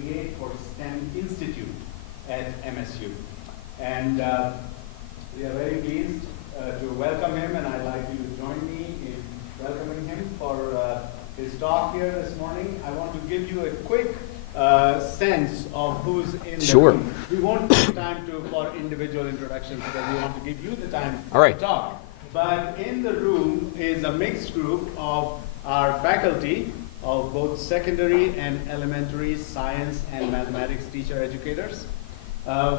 Create for STEM Institute at MSU. And we are very pleased to welcome him, and I'd like you to join me in welcoming him for his talk here this morning. I want to give you a quick sense of who's in the room. We won't take time for individual introductions because we want to give you the time to talk. But in the room is a mixed group of our faculty of both secondary and elementary science and mathematics teacher educators.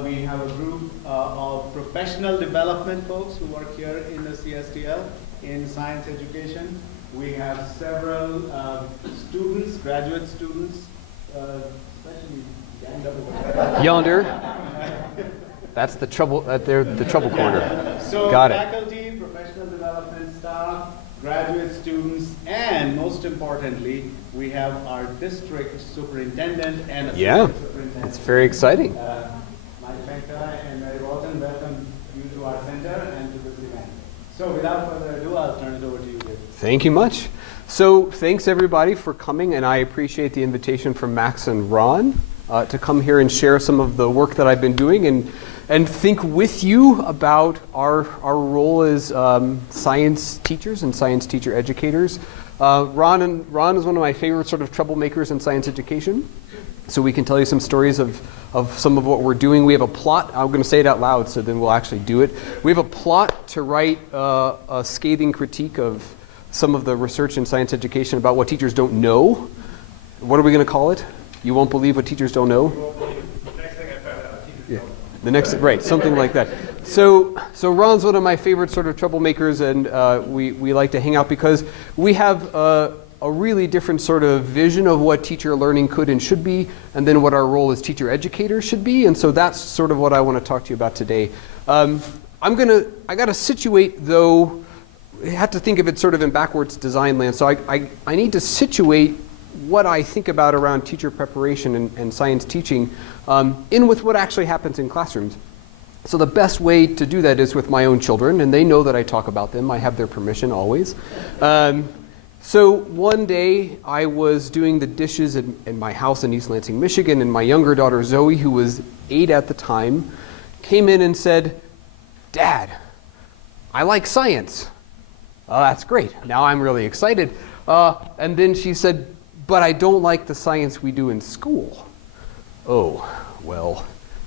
We have a group of professional development folks who work here in the CSTL in science education. We have several students, graduate students, especially yonder. That's the trouble. They're the trouble corner. So got faculty, professional development staff, graduate students, and most importantly, we have our district superintendent and assistant superintendent. It's very exciting. Mike Penka and Mary Walton, welcome you to our center and to this event. So without further ado, I'll turn it over to you, Gis. Thank you much. So thanks everybody for coming, and I appreciate the invitation from Max and Ron to come here and share some of the work that I've been doing and think with you about our role as science teachers and science teacher educators. Ron is one of my favorite sort of troublemakers in science education. So we can tell you some stories of some of what we're doing. We have a plot. I'm going to say it out loud so then we'll actually do it. We have a plot to write a scathing critique of some of the research in science education about what teachers don't know. What are we going to call it? You won't believe what teachers don't know? The next thing I found out, teachers don't. The next, right, something like that. So Ron's one of my favorite sort of troublemakers, and we like to hang out because we have a really different sort of vision of what teacher learning could and should be, and then what our role as teacher educators should be. And so that's sort of what I want to talk to you about today. I got to situate though. I have to think of it sort of in backwards design land. So I need to situate what I think about around teacher preparation and science teaching in with what actually happens in classrooms. So the best way to do that is with my own children, and they know that I talk about them. I have their permission always. So one day I was doing the dishes in my house in East Lansing, Michigan, and my younger daughter Zoe, who was 8 at the time, came in and said, "Dad, I like science." "Oh, that's great. Now I'm really excited." And then she said, "But I don't like the science we do in school." Oh, well,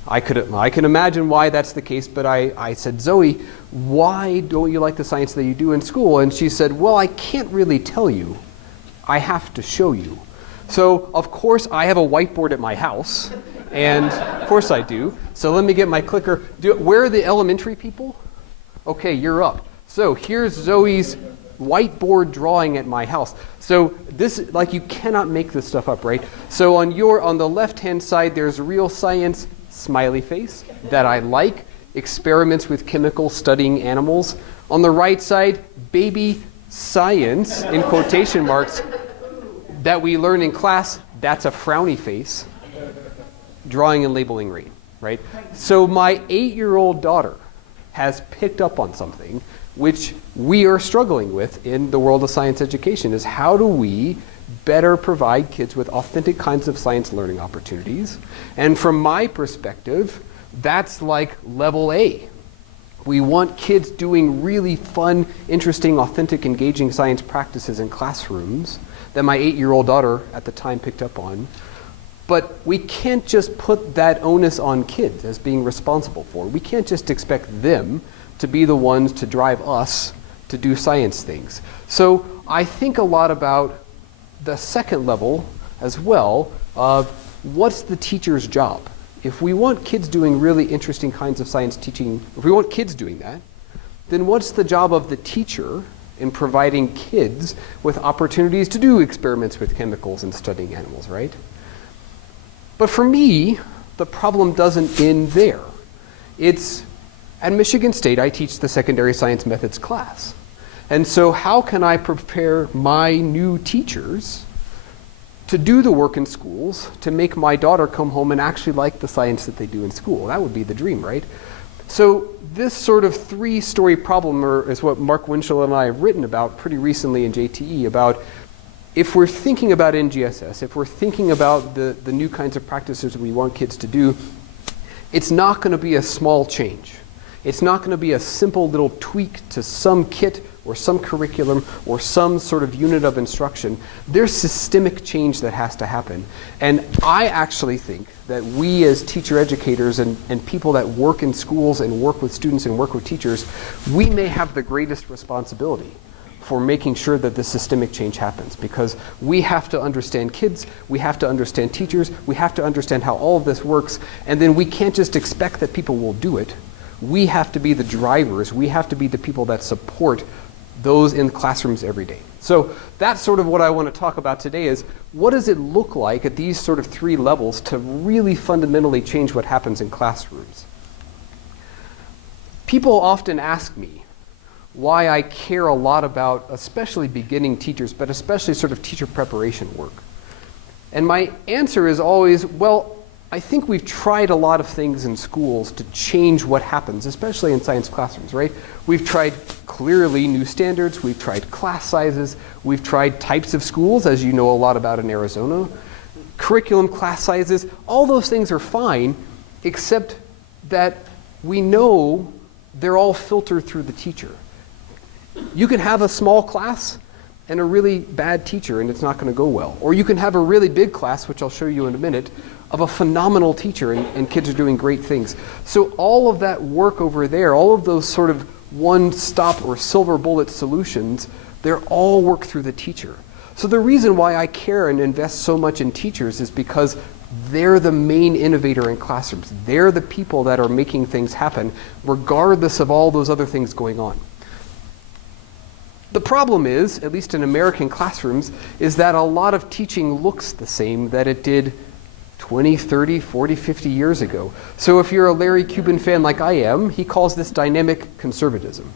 I can imagine why that's the case, but I said, "Zoe, why don't you like the science that you do in school?" And she said, "Well, I can't really tell you. I have to show you." So, of course, I have a whiteboard at my house, and of course I do. So let me get my clicker. Where are the elementary people? Okay, you're up. So here's Zoe's whiteboard drawing at my house. So this, like, you cannot make this stuff up, right? So on the left-hand side, there's real science, smiley face, that I like, experiments with chemicals studying animals. On the right side, baby science, in quotation marks, that we learn in class, that's a frowny face, drawing and labeling rain, right? So my 8-year-old daughter has picked up on something which we are struggling with in the world of science education, is how do we better provide kids with authentic kinds of science learning opportunities? And from my perspective, that's like level A. We want kids doing really fun, interesting, authentic, engaging science practices in classrooms that my 8-year-old daughter at the time picked up on. But we can't just put that onus on kids as being responsible for. We can't just expect them to be the ones to drive us to do science things. So I think a lot about the second level as well of what's the teacher's job. If we want kids doing really interesting kinds of science teaching, if we want kids doing that, then what's the job of the teacher in providing kids with opportunities to do experiments with chemicals and studying animals, right? But for me, the problem doesn't end there. It's at Michigan State, I teach the secondary science methods class. And so how can I prepare my new teachers to do the work in schools to make my daughter come home and actually like the science that they do in school? That would be the dream, right? So this sort of 3-story problem is what Mark Winchell and I have written about pretty recently in JTE about if we're thinking about NGSS, if we're thinking about the new kinds of practices we want kids to do, it's not going to be a small change. It's not going to be a simple little tweak to some kit or some curriculum or some sort of unit of instruction. There's systemic change that has to happen. And I actually think that we as teacher educators and people that work in schools and work with students and work with teachers, we may have the greatest responsibility for making sure that this systemic change happens, because we have to understand kids, we have to understand teachers, we have to understand how all of this works, and then we can't just expect that people will do it. We have to be the drivers, we have to be the people that support those in classrooms every day. So that's sort of what I want to talk about today, is what does it look like at these sort of 3 levels to really fundamentally change what happens in classrooms? People often ask me why I care a lot about especially beginning teachers, but especially sort of teacher preparation work. And my answer is always, well, I think we've tried a lot of things in schools to change what happens, especially in science classrooms, right? We've tried clearly new standards, we've tried class sizes, we've tried types of schools, as you know a lot about in Arizona, curriculum, class sizes, all those things are fine, except that we know they're all filtered through the teacher. You can have a small class and a really bad teacher and it's not going to go well. Or you can have a really big class, which I'll show you in a minute, of a phenomenal teacher and kids are doing great things. So all of that work over there, all of those sort of one-stop or silver bullet solutions, they're all work through the teacher. So the reason why I care and invest so much in teachers is because they're the main innovator in classrooms. They're the people that are making things happen, regardless of all those other things going on. The problem is, at least in American classrooms, is that a lot of teaching looks the same that it did 20, 30, 40, 50 years ago. So if you're a Larry Cuban fan like I am, he calls this dynamic conservatism.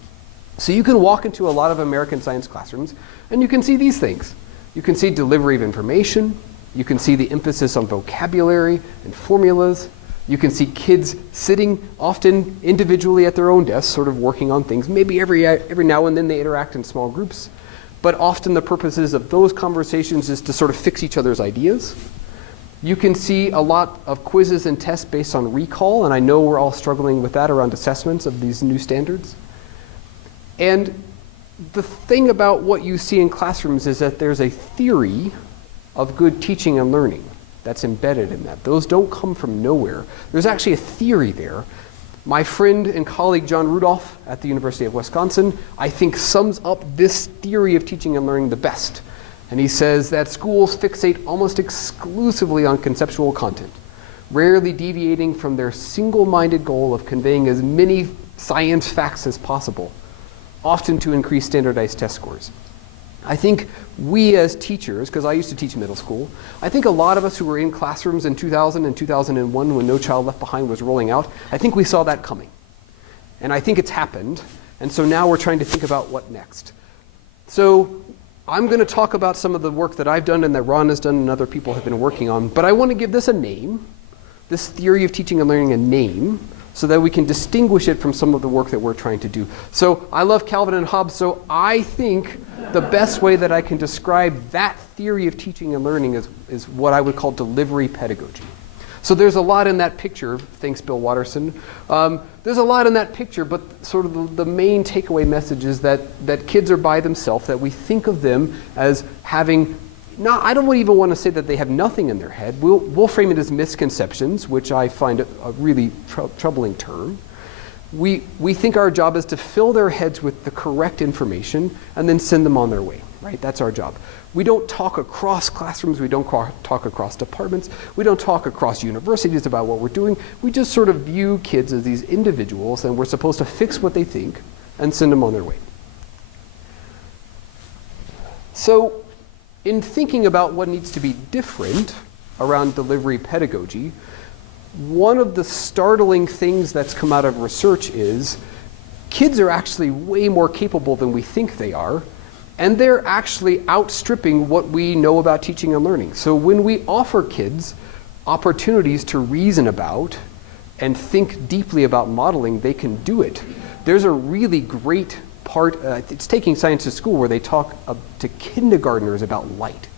So you can walk into a lot of American science classrooms and you can see these things. You can see delivery of information, you can see the emphasis on vocabulary and formulas, you can see kids sitting often individually at their own desks, sort of working on things. Maybe every now and then they interact in small groups, but often the purposes of those conversations is to sort of fix each other's ideas. You can see a lot of quizzes and tests based on recall, and I know we're all struggling with that around assessments of these new standards. And the thing about what you see in classrooms is that there's a theory of good teaching and learning that's embedded in that. Those don't come from nowhere. There's actually a theory there. My friend and colleague John Rudolph at the University of Wisconsin, I think, sums up this theory of teaching and learning the best. And he says that schools fixate almost exclusively on conceptual content, rarely deviating from their single-minded goal of conveying as many science facts as possible, often to increase standardized test scores. I think we as teachers, because I used to teach middle school, I think a lot of us who were in classrooms in 2000 and 2001 when No Child Left Behind was rolling out, I think we saw that coming. And I think it's happened, and so now we're trying to think about what next. So I'm going to talk about some of the work that I've done and that Ron has done and other people have been working on, but I want to give this a name, this theory of teaching and learning a name, so that we can distinguish it from some of the work that we're trying to do. So I love Calvin and Hobbes, so I think the best way that I can describe that theory of teaching and learning is what I would call delivery pedagogy. So there's a lot in that picture, thanks Bill Watterson. There's a lot in that picture, but sort of the main takeaway message is that kids are by themselves, that we think of them as having, I don't even want to say that they have nothing in their head. We'll frame it as misconceptions, which I find a really troubling term. We think our job is to fill their heads with the correct information and then send them on their way, right? That's our job. We don't talk across classrooms, we don't talk across departments, we don't talk across universities about what we're doing. We just sort of view kids as these individuals, and we're supposed to fix what they think and send them on their way. So in thinking about what needs to be different around delivery pedagogy, one of the startling things that's come out of research is kids are actually way more capable than we think they are, and they're actually outstripping what we know about teaching and learning. So when we offer kids opportunities to reason about and think deeply about modeling, they can do it. There's a really great part, it's Taking Science to School, where they talk to kindergartners about light.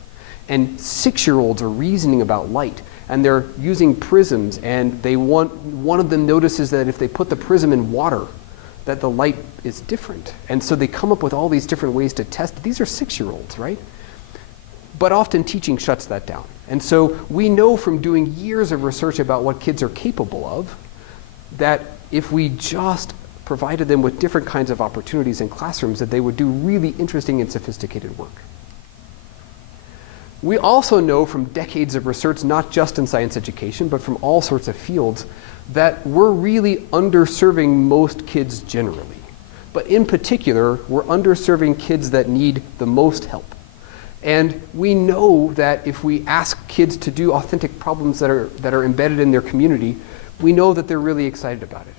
And 6-year-olds are reasoning about light, and they're using prisms, and one of them notices that if they put the prism in water, that the light is different. And so they come up with all these different ways to test. These are 6-year-olds, right? But often teaching shuts that down. And so we know from doing years of research about what kids are capable of, that if we just provided them with different kinds of opportunities in classrooms, that they would do really interesting and sophisticated work. We also know from decades of research, not just in science education, but from all sorts of fields, that we're really underserving most kids generally. But in particular, we're underserving kids that need the most help. And we know that if we ask kids to do authentic problems that are embedded in their community, we know that they're really excited about it.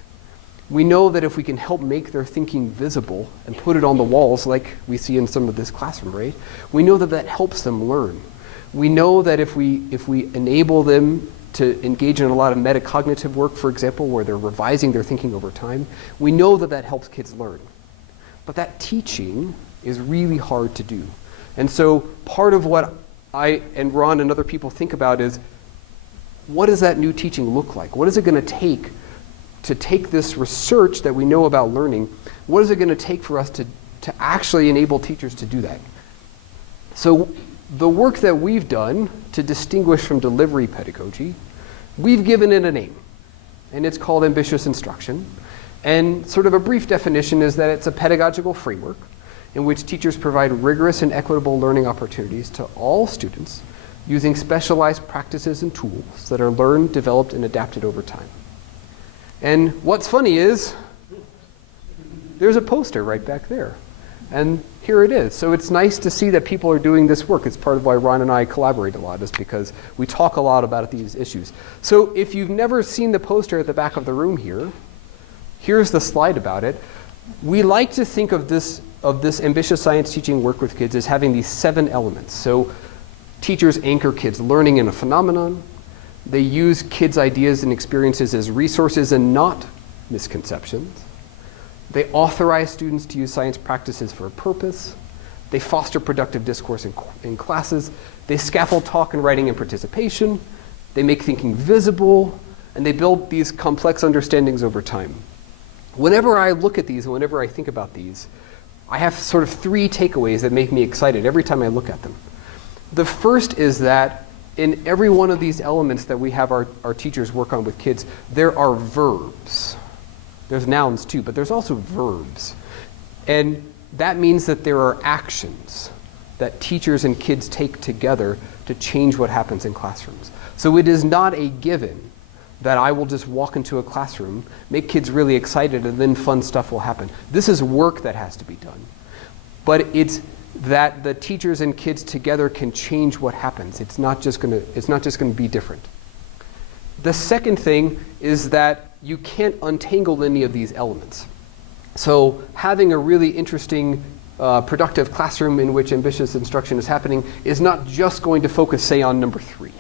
We know that if we can help make their thinking visible and put it on the walls like we see in some of this classroom, right? We know that that helps them learn. We know that if we enable them to engage in a lot of metacognitive work, for example, where they're revising their thinking over time, we know that that helps kids learn. But that teaching is really hard to do. And so part of what I and Ron and other people think about is, what does that new teaching look like? What is it going to take this research that we know about learning, what is it going to take for us to actually enable teachers to do that? So the work that we've done to distinguish from delivery pedagogy, we've given it a name, and it's called ambitious instruction. And sort of a brief definition is that it's a pedagogical framework in which teachers provide rigorous and equitable learning opportunities to all students using specialized practices and tools that are learned, developed, and adapted over time. And what's funny is, there's a poster right back there. And here it is. So it's nice to see that people are doing this work. It's part of why Ron and I collaborate a lot, is because we talk a lot about these issues. So if you've never seen the poster at the back of the room here, here's the slide about it. We like to think of this ambitious science teaching work with kids as having these 7 elements. So teachers anchor kids' learning in a phenomenon. They use kids' ideas and experiences as resources and not misconceptions. They authorize students to use science practices for a purpose. They foster productive discourse in classes. They scaffold talk and writing and participation. They make thinking visible. And they build these complex understandings over time. Whenever I look at these and whenever I think about these, I have sort of 3 takeaways that make me excited every time I look at them. The first is that in every one of these elements that we have our teachers work on with kids, there are verbs. There's nouns too, but there's also verbs. And that means that there are actions that teachers and kids take together to change what happens in classrooms. So it is not a given that I will just walk into a classroom, make kids really excited, and then fun stuff will happen. This is work that has to be done. But it's that the teachers and kids together can change what happens. It's not just going to be different. The second thing is that you can't untangle any of these elements. So having a really interesting, productive classroom in which ambitious instruction is happening is not just going to focus, say, on number 3,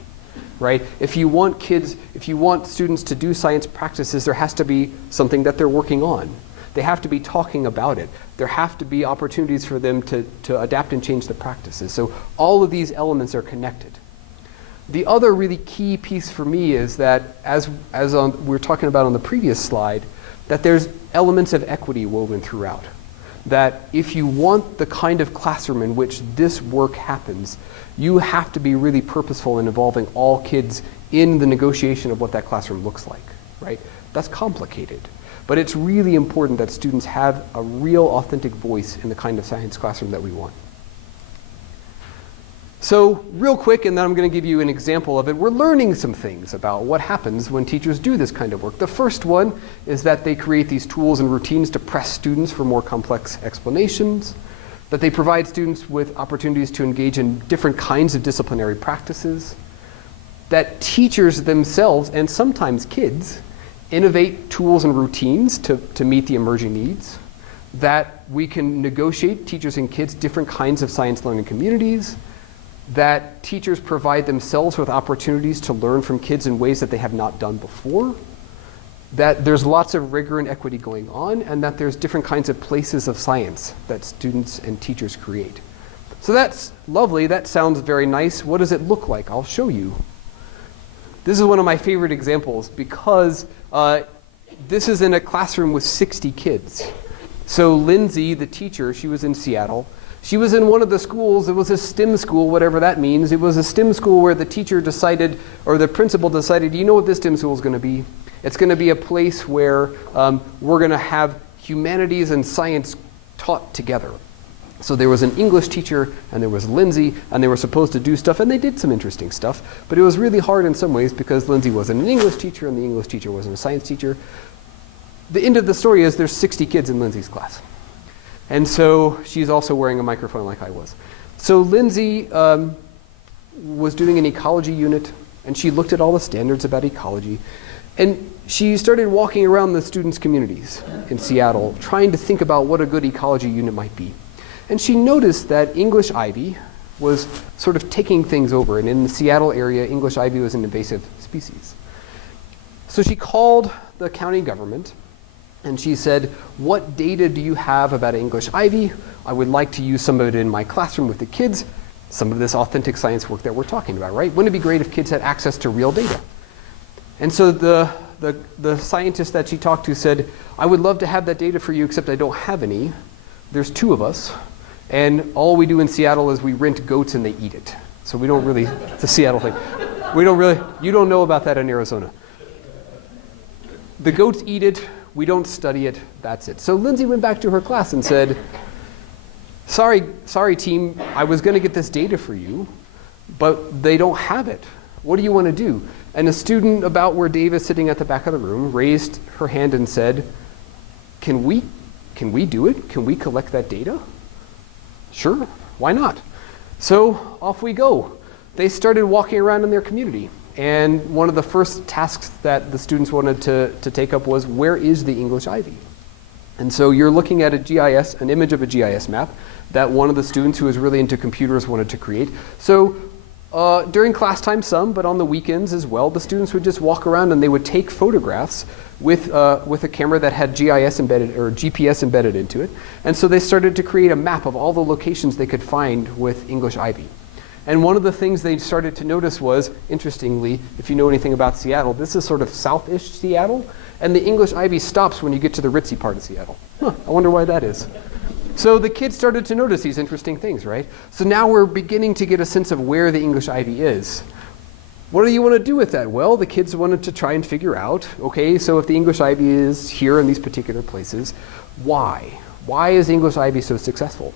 right? If you want students to do science practices, there has to be something that they're working on. They have to be talking about it. There have to be opportunities for them to adapt and change the practices. So all of these elements are connected. The other really key piece for me is that, as we were talking about on the previous slide, that there's elements of equity woven throughout. That if you want the kind of classroom in which this work happens, you have to be really purposeful in involving all kids in the negotiation of what that classroom looks like, right? That's complicated. But it's really important that students have a real authentic voice in the kind of science classroom that we want. So real quick, and then I'm going to give you an example of it. We're learning some things about what happens when teachers do this kind of work. The first one is that they create these tools and routines to press students for more complex explanations, that they provide students with opportunities to engage in different kinds of disciplinary practices, that teachers themselves, and sometimes kids, innovate tools and routines to meet the emerging needs, that we can negotiate, teachers and kids, different kinds of science learning communities, that teachers provide themselves with opportunities to learn from kids in ways that they have not done before, that there's lots of rigor and equity going on, and that there's different kinds of places of science that students and teachers create. So that's lovely. That sounds very nice. What does it look like? I'll show you. This is one of my favorite examples because this is in a classroom with 60 kids. So Lindsay, the teacher, she was in Seattle. She was in one of the schools. It was a STEM school, whatever that means. It was a STEM school where the teacher decided, or the principal decided, you know what this STEM school is going to be? It's going to be a place where we're going to have humanities and science taught together. So there was an English teacher, and there was Lindsay, and they were supposed to do stuff, and they did some interesting stuff. But it was really hard in some ways because Lindsay wasn't an English teacher, and the English teacher wasn't a science teacher. The end of the story is there's 60 kids in Lindsay's class. And so she's also wearing a microphone like I was. So Lindsay was doing an ecology unit, and she looked at all the standards about ecology. And she started walking around the students' communities in Seattle, trying to think about what a good ecology unit might be. And she noticed that English ivy was sort of taking things over. And in the Seattle area, English ivy was an invasive species. So she called the county government and she said, what data do you have about English ivy? I would like to use some of it in my classroom with the kids. Some of this authentic science work that we're talking about, right? Wouldn't it be great if kids had access to real data? And so the scientist that she talked to said, I would love to have that data for you, except I don't have any. There's 2 of us. And all we do in Seattle is we rent goats and they eat it. So we don't really, it's a Seattle thing. We don't really, you don't know about that in Arizona. The goats eat it, we don't study it, that's it. So Lindsay went back to her class and said, sorry team, I was gonna get this data for you, but they don't have it. What do you wanna do? And a student about where Dave is sitting at the back of the room raised her hand and said, can we do it? Can we collect that data? Sure, why not? So off we go. They started walking around in their community. And one of the first tasks that the students wanted to take up was, where is the English ivy? And so you're looking at a GIS, an image of a GIS map that one of the students who was really into computers wanted to create. So during class time some, but on the weekends as well, the students would just walk around and they would take photographs with a camera that had GIS embedded or GPS embedded into it. And so they started to create a map of all the locations they could find with English ivy. And one of the things they started to notice was, interestingly, if you know anything about Seattle, this is sort of south-ish Seattle, and the English ivy stops when you get to the ritzy part of Seattle. I wonder why that is. So the kids started to notice these interesting things, right? So now we're beginning to get a sense of where the English ivy is. What do you want to do with that? Well, the kids wanted to try and figure out, okay, so if the English ivy is here in these particular places, why? Why is English ivy so successful?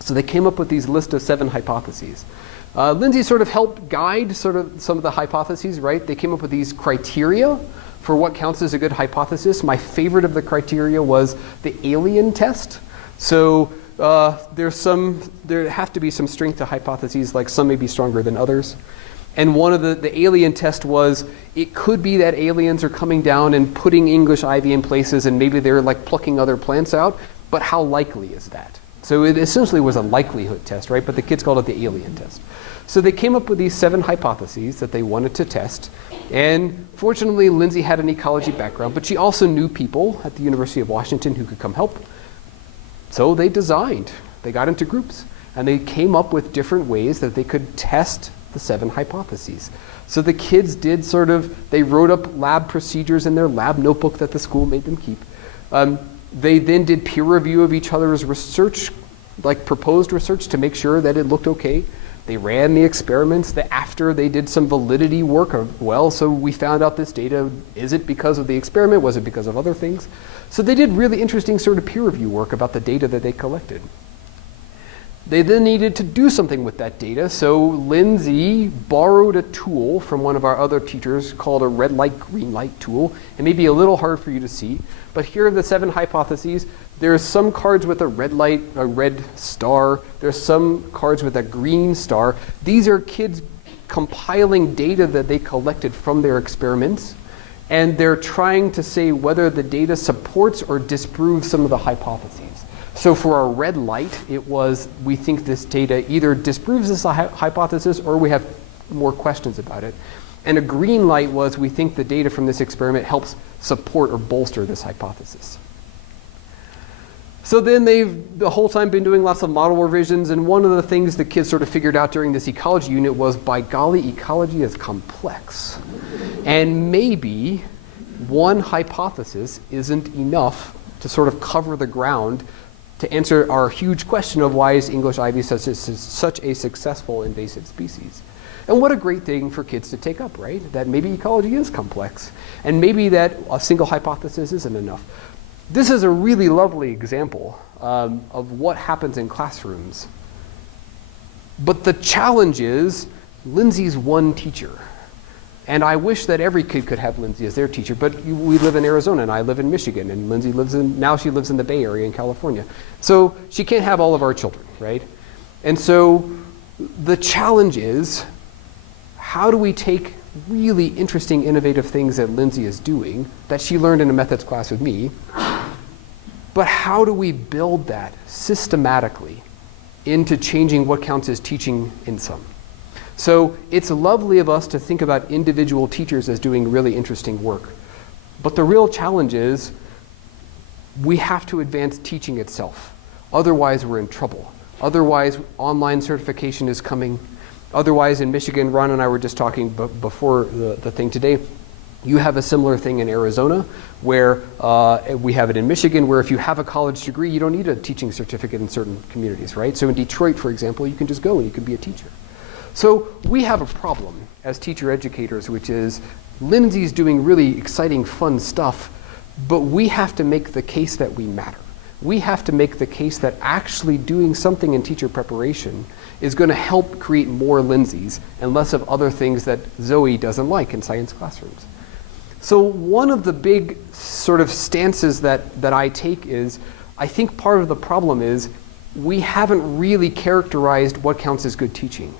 So they came up with these list of 7 hypotheses. Lindsay sort of helped guide sort of some of the hypotheses, right? They came up with these criteria for what counts as a good hypothesis. My favorite of the criteria was the alien test. So there have to be some strength to hypotheses, like some may be stronger than others. And one of the alien test was, it could be that aliens are coming down and putting English ivy in places and maybe they're like plucking other plants out, but how likely is that? So it essentially was a likelihood test, right? But the kids called it the alien test. So they came up with these 7 hypotheses that they wanted to test. And fortunately, Lindsay had an ecology background, but she also knew people at the University of Washington who could come help. So they designed, they got into groups, and they came up with different ways that they could test the 7 hypotheses. So the kids did they wrote up lab procedures in their lab notebook that the school made them keep. They then did peer review of each other's research, like proposed research, to make sure that it looked okay. They ran the experiments. After they did some validity work of, well, so we found out this data, is it because of the experiment? Was it because of other things? So they did really interesting sort of peer review work about the data that they collected. They then needed to do something with that data, so Lindsay borrowed a tool from one of our other teachers called a red light, green light tool. It may be a little hard for you to see, but here are the 7 hypotheses. There's some cards with a red light, a red star. There's some cards with a green star. These are kids compiling data that they collected from their experiments, and they're trying to say whether the data supports or disproves some of the hypotheses. So for our red light, it was, we think this data either disproves this hypothesis or we have more questions about it. And a green light was, we think the data from this experiment helps support or bolster this hypothesis. So then they've the whole time been doing lots of model revisions, and one of the things the kids sort of figured out during this ecology unit was, by golly, ecology is complex. And maybe one hypothesis isn't enough to sort of cover the ground to answer our huge question of why is English ivy such a successful invasive species. And what a great thing for kids to take up, right? That maybe ecology is complex, and maybe that a single hypothesis isn't enough. This is a really lovely example of what happens in classrooms. But the challenge is, Lindsay's one teacher. And I wish that every kid could have Lindsay as their teacher, but we live in Arizona and I live in Michigan, and Lindsay now she lives in the Bay Area in California. So she can't have all of our children, right? And so the challenge is, how do we take really interesting, innovative things that Lindsay is doing, that she learned in a methods class with me, but how do we build that systematically into changing what counts as teaching in some? So it's lovely of us to think about individual teachers as doing really interesting work. But the real challenge is we have to advance teaching itself. Otherwise, we're in trouble. Otherwise, online certification is coming. Otherwise, in Michigan, Ron and I were just talking before the thing today, you have a similar thing in Arizona, where we have it in Michigan, where if you have a college degree, you don't need a teaching certificate in certain communities, right? So in Detroit, for example, you can just go and you can be a teacher. So we have a problem as teacher educators, which is Lindsay's doing really exciting, fun stuff, but we have to make the case that we matter. We have to make the case that actually doing something in teacher preparation is going to help create more Lindsays and less of other things that Zoe doesn't like in science classrooms. So one of the big sort of stances that I take is, I think part of the problem is we haven't really characterized what counts as good teaching.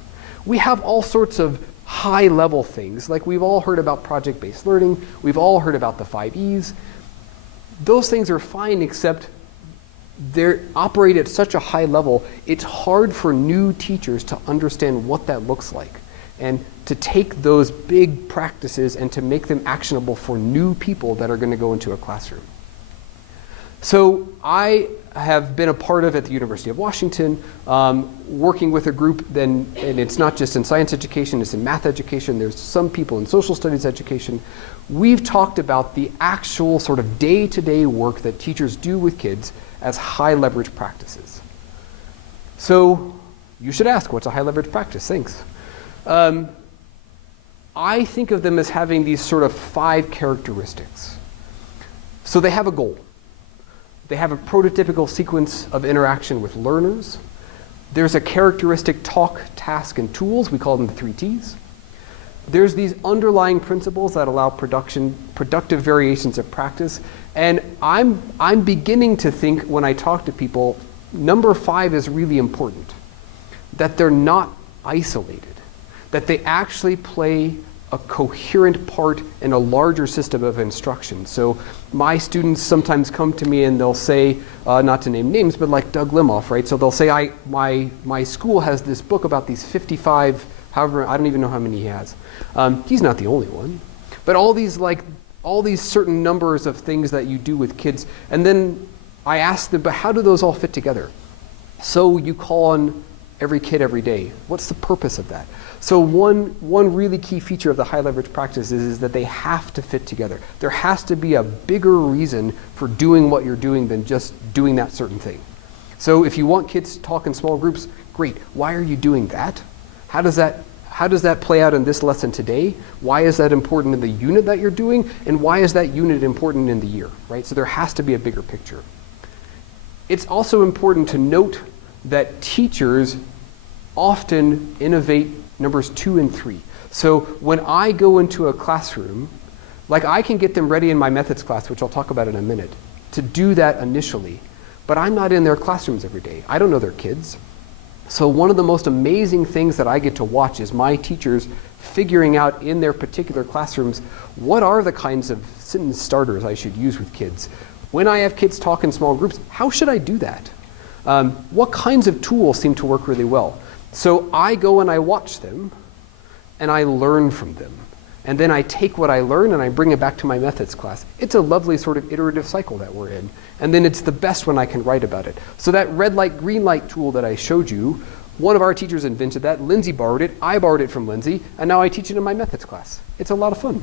We have all sorts of high-level things, like we've all heard about project-based learning, we've all heard about the 5 E's. Those things are fine, except they operate at such a high level, it's hard for new teachers to understand what that looks like, and to take those big practices and to make them actionable for new people that are going to go into a classroom. So I have been a part of, at the University of Washington, working with a group, and it's not just in science education, it's in math education, there's some people in social studies education. We've talked about the actual sort of day-to-day work that teachers do with kids as high leverage practices. So you should ask, what's a high leverage practice? Thanks. I think of them as having these sort of 5 characteristics. So they have a goal. They have a prototypical sequence of interaction with learners. There's a characteristic talk, task, and tools. We call them the 3 T's. There's these underlying principles that allow productive variations of practice. And I'm beginning to think, when I talk to people, number 5 is really important. That they're not isolated. That they actually play a coherent part in a larger system of instruction. So my students sometimes come to me and they'll say, not to name names, but like Doug Limoff, right? So they'll say, my school has this book about these 55, however, I don't even know how many he has. He's not the only one. But all these certain numbers of things that you do with kids, and then I ask them, but how do those all fit together? So you call on every kid every day. What's the purpose of that? So one really key feature of the high leverage practice is that they have to fit together. There has to be a bigger reason for doing what you're doing than just doing that certain thing. So if you want kids to talk in small groups, great. Why are you doing that? How does that play out in this lesson today? Why is that important in the unit that you're doing? And why is that unit important in the year, right? So there has to be a bigger picture. It's also important to note that teachers often innovate numbers 2 and 3. So when I go into a classroom, like I can get them ready in my methods class, which I'll talk about in a minute, to do that initially. But I'm not in their classrooms every day. I don't know their kids. So one of the most amazing things that I get to watch is my teachers figuring out in their particular classrooms, what are the kinds of sentence starters I should use with kids? When I have kids talk in small groups, how should I do that? What kinds of tools seem to work really well? So I go and I watch them, and I learn from them. and then I take what I learn and I bring it back to my methods class. It's a lovely sort of iterative cycle that we're in. And then it's the best when I can write about it. So that red light, green light tool that I showed you, one of our teachers invented that. Lindsay borrowed it. I borrowed it from Lindsay. And now I teach it in my methods class. It's a lot of fun.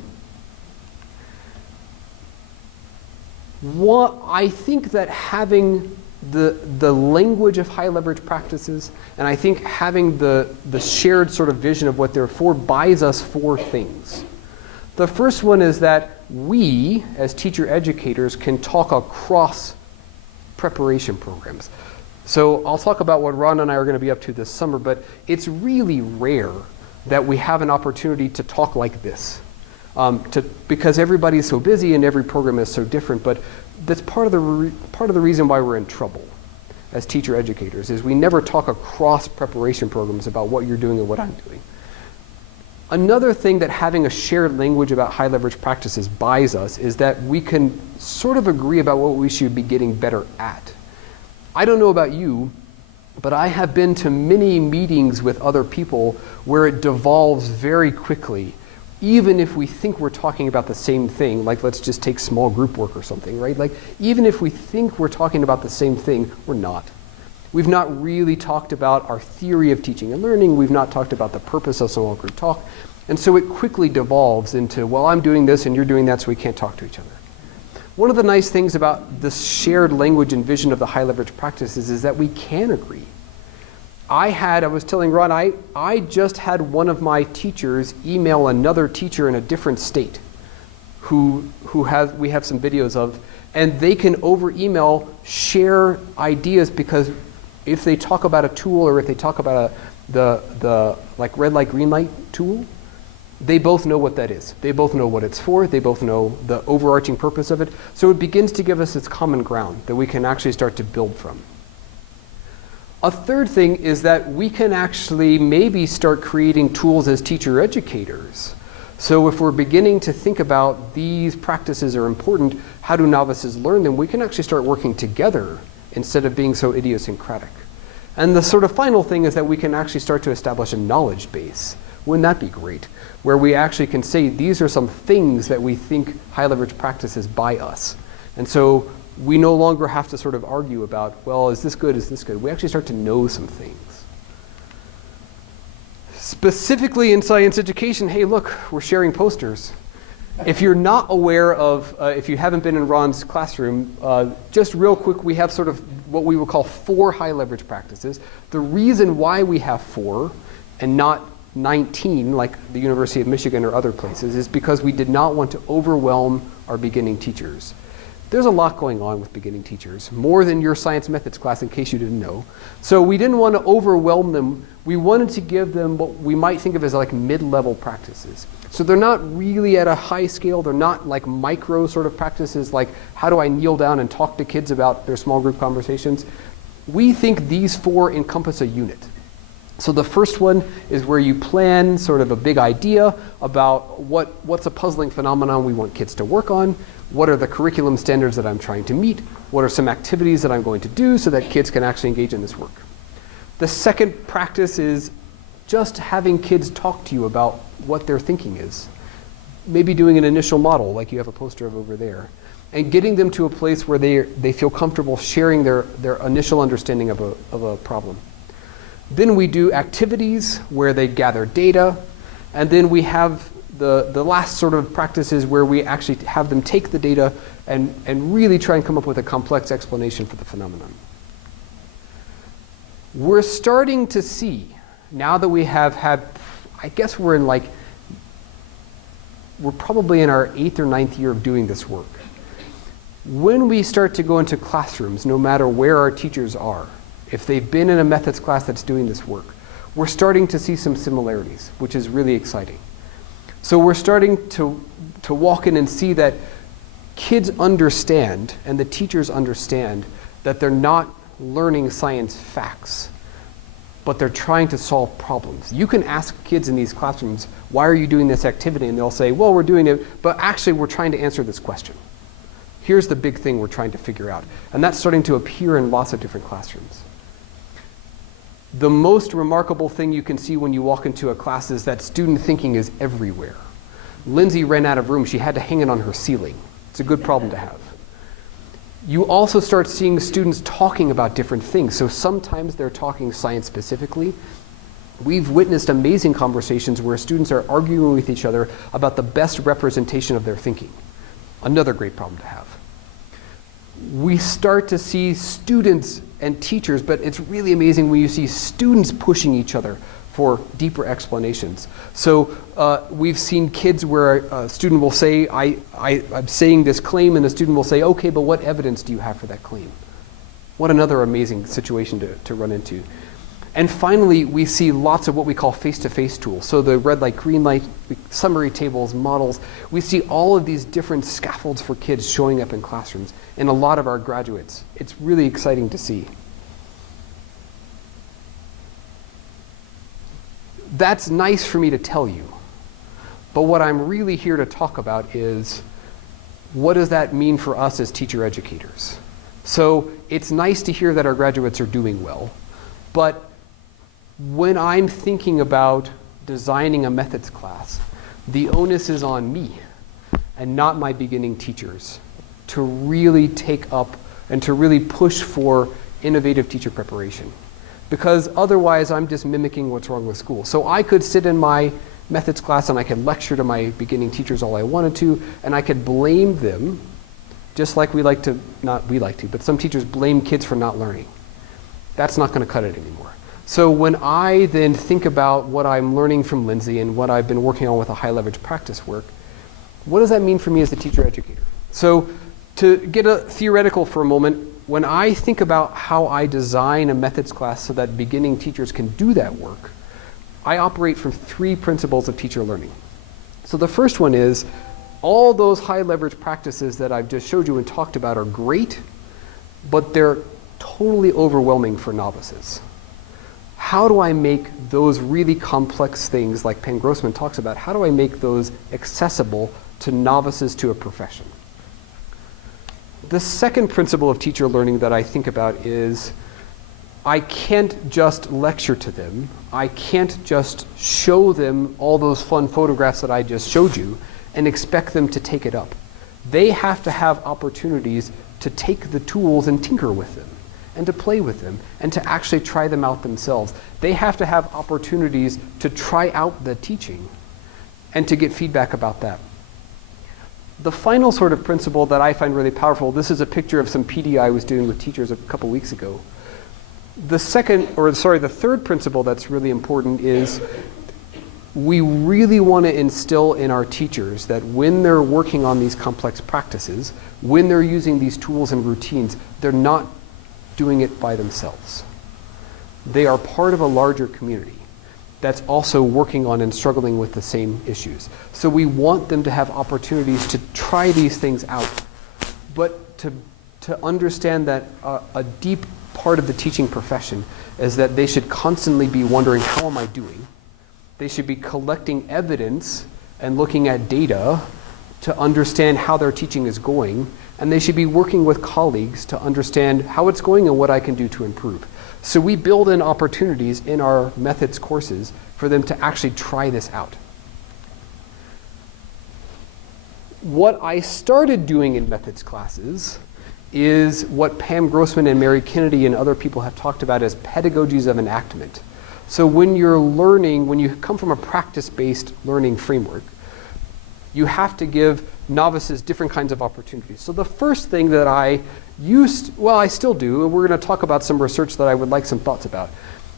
I think that having the language of high leverage practices, and I think having the shared sort of vision of what they're for buys us 4 things. The first one is that we, as teacher educators, can talk across preparation programs. So I'll talk about what Ron and I are going to be up to this summer, but it's really rare that we have an opportunity to talk like this. Because everybody's so busy and every program is so different, but that's part of the reason why we're in trouble as teacher educators, is we never talk across preparation programs about what you're doing and what I'm doing. Another thing that having a shared language about high leverage practices buys us is that we can sort of agree about what we should be getting better at. I don't know about you, but I have been to many meetings with other people where it devolves very quickly, even if we think we're talking about the same thing. Like, let's just take small group work or something, right? Like, even if we think we're talking about the same thing, we're not. We've not really talked about our theory of teaching and learning. We've not talked about the purpose of small group talk. And so it quickly devolves into, well, I'm doing this and you're doing that, so we can't talk to each other. One of the nice things about the shared language and vision of the high leverage practices is that we can agree. I was telling Ron, I just had one of my teachers email another teacher in a different state who we have some videos of, and they can over email share ideas, because if they talk about a tool or if they talk about the like red light, green light tool, they both know what that is. They both know what it's for. They both know the overarching purpose of it. So it begins to give us its common ground that we can actually start to build from. A third thing is that we can actually maybe start creating tools as teacher educators. So if we're beginning to think about these practices are important, how do novices learn them, we can actually start working together instead of being so idiosyncratic. And the sort of final thing is that we can actually start to establish a knowledge base. Wouldn't that be great? Where we actually can say these are some things that we think high leverage practices by us. And so we no longer have to sort of argue about, well, is this good, is this good? We actually start to know some things. Specifically in science education, hey, look, we're sharing posters. If you're not aware of, if you haven't been in Ron's classroom, just real quick, we have sort of what we would call 4 high leverage practices. The reason why we have 4 and not 19 like the University of Michigan or other places is because we did not want to overwhelm our beginning teachers. There's a lot going on with beginning teachers, more than your science methods class, in case you didn't know. So we didn't want to overwhelm them. We wanted to give them what we might think of as like mid-level practices. So they're not really at a high scale. They're not like micro sort of practices, like how do I kneel down and talk to kids about their small group conversations. We think these 4 encompass a unit. So the first one is where you plan sort of a big idea about what's a puzzling phenomenon we want kids to work on. What are the curriculum standards that I'm trying to meet? What are some activities that I'm going to do so that kids can actually engage in this work? The second practice is just having kids talk to you about what their thinking is. Maybe doing an initial model like you have a poster of over there, and getting them to a place where they feel comfortable sharing their initial understanding of a problem. Then we do activities where they gather data, and then we have the last sort of practices where we actually have them take the data and really try and come up with a complex explanation for the phenomenon. We're starting to see, now that we have had, I guess we're probably in our 8th or 9th year of doing this work. When we start to go into classrooms, no matter where our teachers are, if they've been in a methods class that's doing this work, we're starting to see some similarities, which is really exciting. So we're starting to walk in and see that kids understand and the teachers understand that they're not learning science facts, but they're trying to solve problems. You can ask kids in these classrooms, why are you doing this activity? And they'll say, well, we're doing it, but actually we're trying to answer this question. Here's the big thing we're trying to figure out. And that's starting to appear in lots of different classrooms. The most remarkable thing you can see when you walk into a class is that student thinking is everywhere. Lindsay ran out of room. She had to hang it on her ceiling. It's a good problem to have. You also start seeing students talking about different things. So sometimes they're talking science specifically. We've witnessed amazing conversations where students are arguing with each other about the best representation of their thinking. Another great problem to have. We start to see students and teachers, but it's really amazing when you see students pushing each other for deeper explanations. So we've seen kids where a student will say, I'm saying this claim, and the student will say, okay, but what evidence do you have for that claim? What another amazing situation to run into. And finally, we see lots of what we call face-to-face tools. So the red light, green light, summary tables, models. We see all of these different scaffolds for kids showing up in classrooms in a lot of our graduates. It's really exciting to see. That's nice for me to tell you. But what I'm really here to talk about is, what does that mean for us as teacher educators? So it's nice to hear that our graduates are doing well, but when I'm thinking about designing a methods class, the onus is on me and not my beginning teachers to really take up and to really push for innovative teacher preparation. Because otherwise I'm just mimicking what's wrong with school. So I could sit in my methods class and I could lecture to my beginning teachers all I wanted to, and I could blame them, just like but some teachers blame kids for not learning. That's not going to cut it anymore. So when I then think about what I'm learning from Lindsay and what I've been working on with a high leverage practice work, what does that mean for me as a teacher educator? So to get a theoretical for a moment, when I think about how I design a methods class so that beginning teachers can do that work, I operate from 3 principles of teacher learning. So the first one is, all those high leverage practices that I've just showed you and talked about are great, but they're totally overwhelming for novices. How do I make those really complex things, like Penn Grossman talks about, how do I make those accessible to novices to a profession? The second principle of teacher learning that I think about is, I can't just lecture to them. I can't just show them all those fun photographs that I just showed you and expect them to take it up. They have to have opportunities to take the tools and tinker with them, and to play with them, and to actually try them out themselves. They have to have opportunities to try out the teaching and to get feedback about that. The final sort of principle that I find really powerful, this is a picture of some PD I was doing with teachers a couple weeks ago. The third principle that's really important is, we really want to instill in our teachers that when they're working on these complex practices, when they're using these tools and routines, they're not doing it by themselves. They are part of a larger community that's also working on and struggling with the same issues. So we want them to have opportunities to try these things out, but to understand that a deep part of the teaching profession is that they should constantly be wondering, how am I doing? They should be collecting evidence and looking at data to understand how their teaching is going, and they should be working with colleagues to understand how it's going and what I can do to improve. So we build in opportunities in our methods courses for them to actually try this out. What I started doing in methods classes is what Pam Grossman and Mary Kennedy and other people have talked about as pedagogies of enactment. So when you're learning, when you come from a practice-based learning framework, you have to give novices different kinds of opportunities. So the first thing that I still do, and we're going to talk about some research that I would like some thoughts about.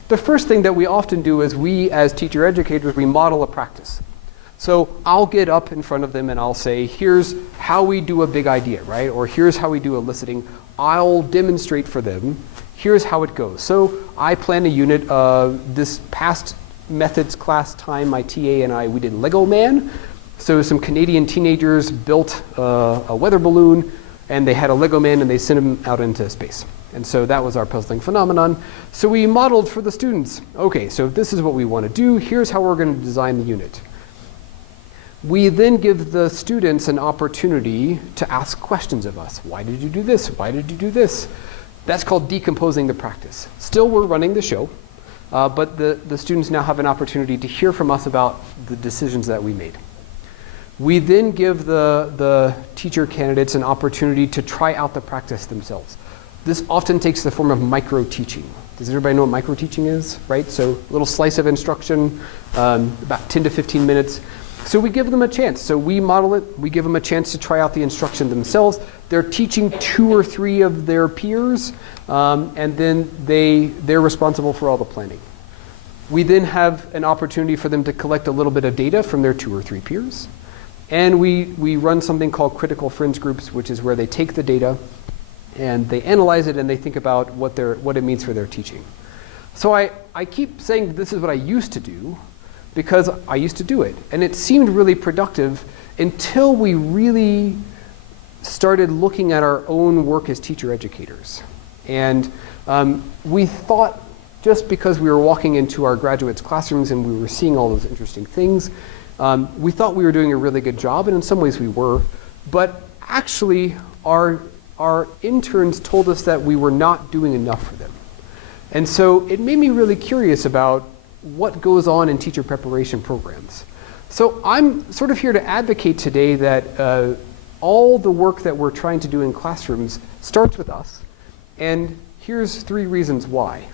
The first thing that we often do is, we as teacher educators, we model a practice. So I'll get up in front of them and I'll say, here's how we do a big idea, right? Or here's how we do eliciting. I'll demonstrate for them, here's how it goes. So I plan a unit. This past methods class time, my TA and I, we did Lego Man. So some Canadian teenagers built a weather balloon, and they had a Lego man, and they sent him out into space. And so that was our puzzling phenomenon. So we modeled for the students. Okay, so if this is what we want to do, here's how we're going to design the unit. We then give the students an opportunity to ask questions of us. Why did you do this? Why did you do this? That's called decomposing the practice. Still, we're running the show, but the students now have an opportunity to hear from us about the decisions that we made. We then give the teacher candidates an opportunity to try out the practice themselves. This often takes the form of micro-teaching. Does everybody know what micro-teaching is, right? So a little slice of instruction, about 10 to 15 minutes. So we give them a chance. So we model it. We give them a chance to try out the instruction themselves. They're teaching 2 or 3 of their peers, and then they're responsible for all the planning. We then have an opportunity for them to collect a little bit of data from their 2 or 3 peers. And we run something called critical fringe groups, which is where they take the data and they analyze it and they think about what it means for their teaching. So I keep saying this is what I used to do because I used to do it. And it seemed really productive until we really started looking at our own work as teacher educators. And we thought just because we were walking into our graduates' classrooms and we were seeing all those interesting things, we thought we were doing a really good job, and in some ways we were. But actually, our interns told us that we were not doing enough for them. And so it made me really curious about what goes on in teacher preparation programs. So I'm sort of here to advocate today that all the work that we're trying to do in classrooms starts with us. And here's 3 reasons why.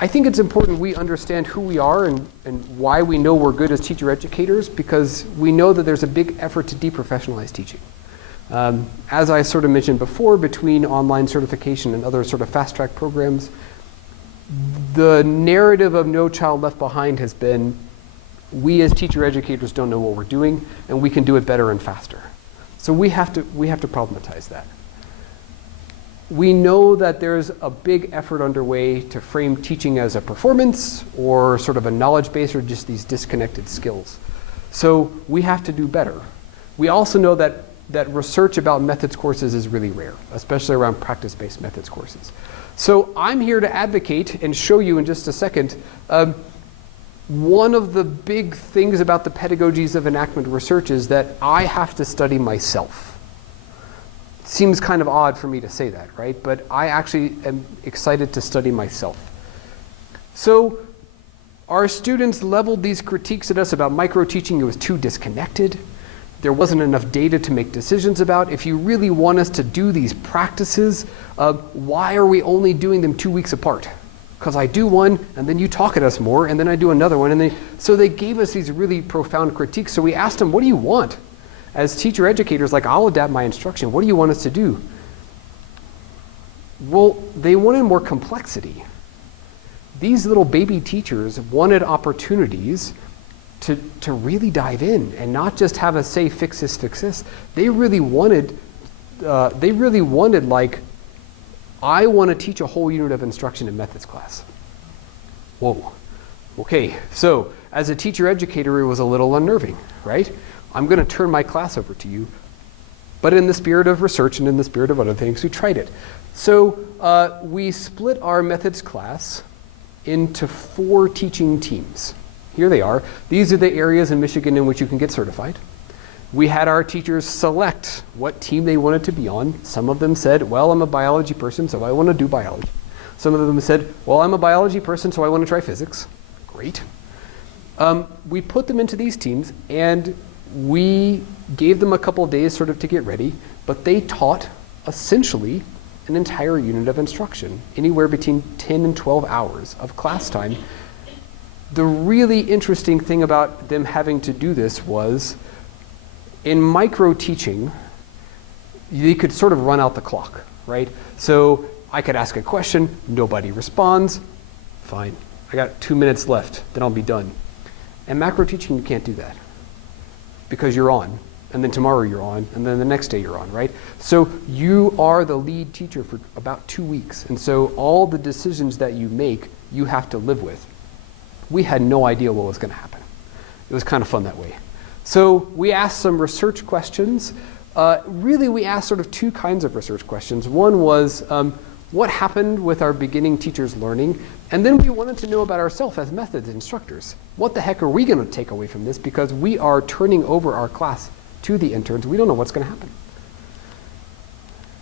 I think it's important we understand who we are and why we know we're good as teacher educators, because we know that there's a big effort to deprofessionalize teaching. As I sort of mentioned before, between online certification and other sort of fast-track programs, the narrative of No Child Left Behind has been, we as teacher educators don't know what we're doing, and we can do it better and faster. So we have to problematize that. We know that there's a big effort underway to frame teaching as a performance or sort of a knowledge base or just these disconnected skills. So we have to do better. We also know that research about methods courses is really rare, especially around practice-based methods courses. So I'm here to advocate and show you in just a second one of the big things about the Pedagogies of Enactment research is that I have to study myself. Seems kind of odd for me to say that, right? But I actually am excited to study myself. So our students leveled these critiques at us about micro-teaching. It was too disconnected. There wasn't enough data to make decisions about. If you really want us to do these practices, why are we only doing them 2 weeks apart? Because I do one, and then you talk at us more, and then I do another one. And so they gave us these really profound critiques. So we asked them, what do you want? As teacher educators, like, I'll adapt my instruction. What do you want us to do? Well, they wanted more complexity. These little baby teachers wanted opportunities to really dive in and not just have us say, fix this, fix this. They really wanted like, I want to teach a whole unit of instruction in methods class. Whoa. Okay, so as a teacher educator, it was a little unnerving, right? I'm going to turn my class over to you. But in the spirit of research and in the spirit of other things, we tried it. So we split our methods class into 4 teaching teams. Here they are. These are the areas in Michigan in which you can get certified. We had our teachers select what team they wanted to be on. Some of them said, well, I'm a biology person, so I want to do biology. Some of them said, well, I'm a biology person, so I want to try physics. Great. We put them into these teams, and we gave them a couple of days sort of to get ready, but they taught essentially an entire unit of instruction, anywhere between 10 and 12 hours of class time. The really interesting thing about them having to do this was, in micro-teaching, they could sort of run out the clock, right? So I could ask a question, nobody responds, fine. I got 2 minutes left, then I'll be done. And macro-teaching, you can't do that, because you're on, and then tomorrow you're on, and then the next day you're on, right? So you are the lead teacher for about 2 weeks, and so all the decisions that you make, you have to live with. We had no idea what was going to happen. It was kind of fun that way. So we asked some research questions. Really, we asked sort of 2 kinds of research questions. One was, what happened with our beginning teachers learning? And then we wanted to know about ourselves as methods instructors. What the heck are we going to take away from this? Because we are turning over our class to the interns. We don't know what's going to happen.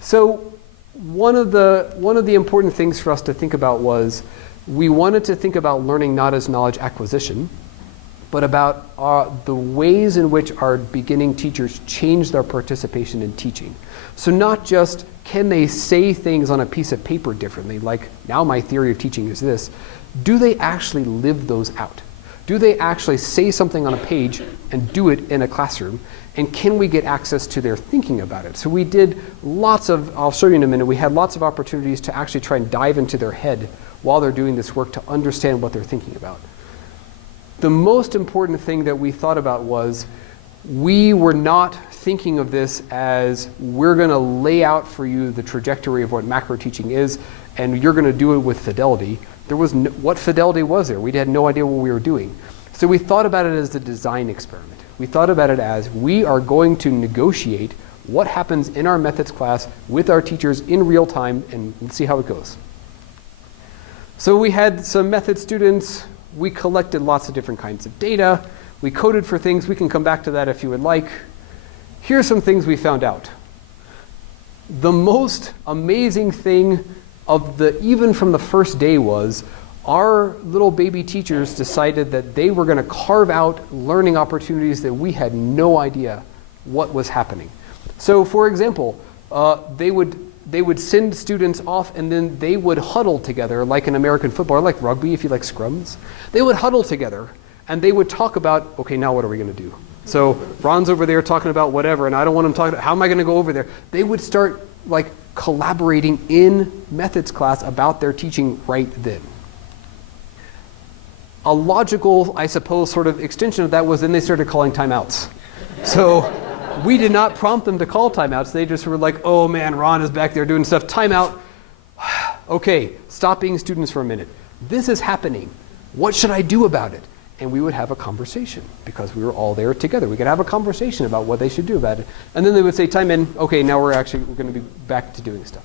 So one of the important things for us to think about was, we wanted to think about learning not as knowledge acquisition, but about the ways in which our beginning teachers change their participation in teaching. So not just can they say things on a piece of paper differently, like now my theory of teaching is this, do they actually live those out? Do they actually say something on a page and do it in a classroom? And can we get access to their thinking about it? So we did lots of, I'll show you in a minute, we had lots of opportunities to actually try and dive into their head while they're doing this work to understand what they're thinking about. The most important thing that we thought about was we were not thinking of this as we're going to lay out for you the trajectory of what macro teaching is and you're going to do it with fidelity. There was no, what fidelity was there? We had no idea what we were doing. So we thought about it as a design experiment. We thought about it as we are going to negotiate what happens in our methods class with our teachers in real time and let's see how it goes. So we had some method students. We collected lots of different kinds of data. We coded for things. We can come back to that if you would like. Here's some things we found out. The most amazing thing even from the first day was our little baby teachers decided that they were going to carve out learning opportunities that we had no idea what was happening. So for example, they would send students off and then they would huddle together like in American football, or like rugby if you like scrums. They would huddle together and they would talk about, okay, now what are we going to do? So Ron's over there talking about whatever and I don't want him talking about, how am I going to go over there? They would start like collaborating in methods class about their teaching right then. A logical, I suppose, sort of extension of that was then they started calling timeouts. So we did not prompt them to call timeouts. They just were like, oh man, Ron is back there doing stuff. Timeout. Okay, stop being students for a minute. This is happening. What should I do about it? And we would have a conversation because we were all there together. We could have a conversation about what they should do about it. And then they would say, time in. Okay, now we're going to be back to doing stuff.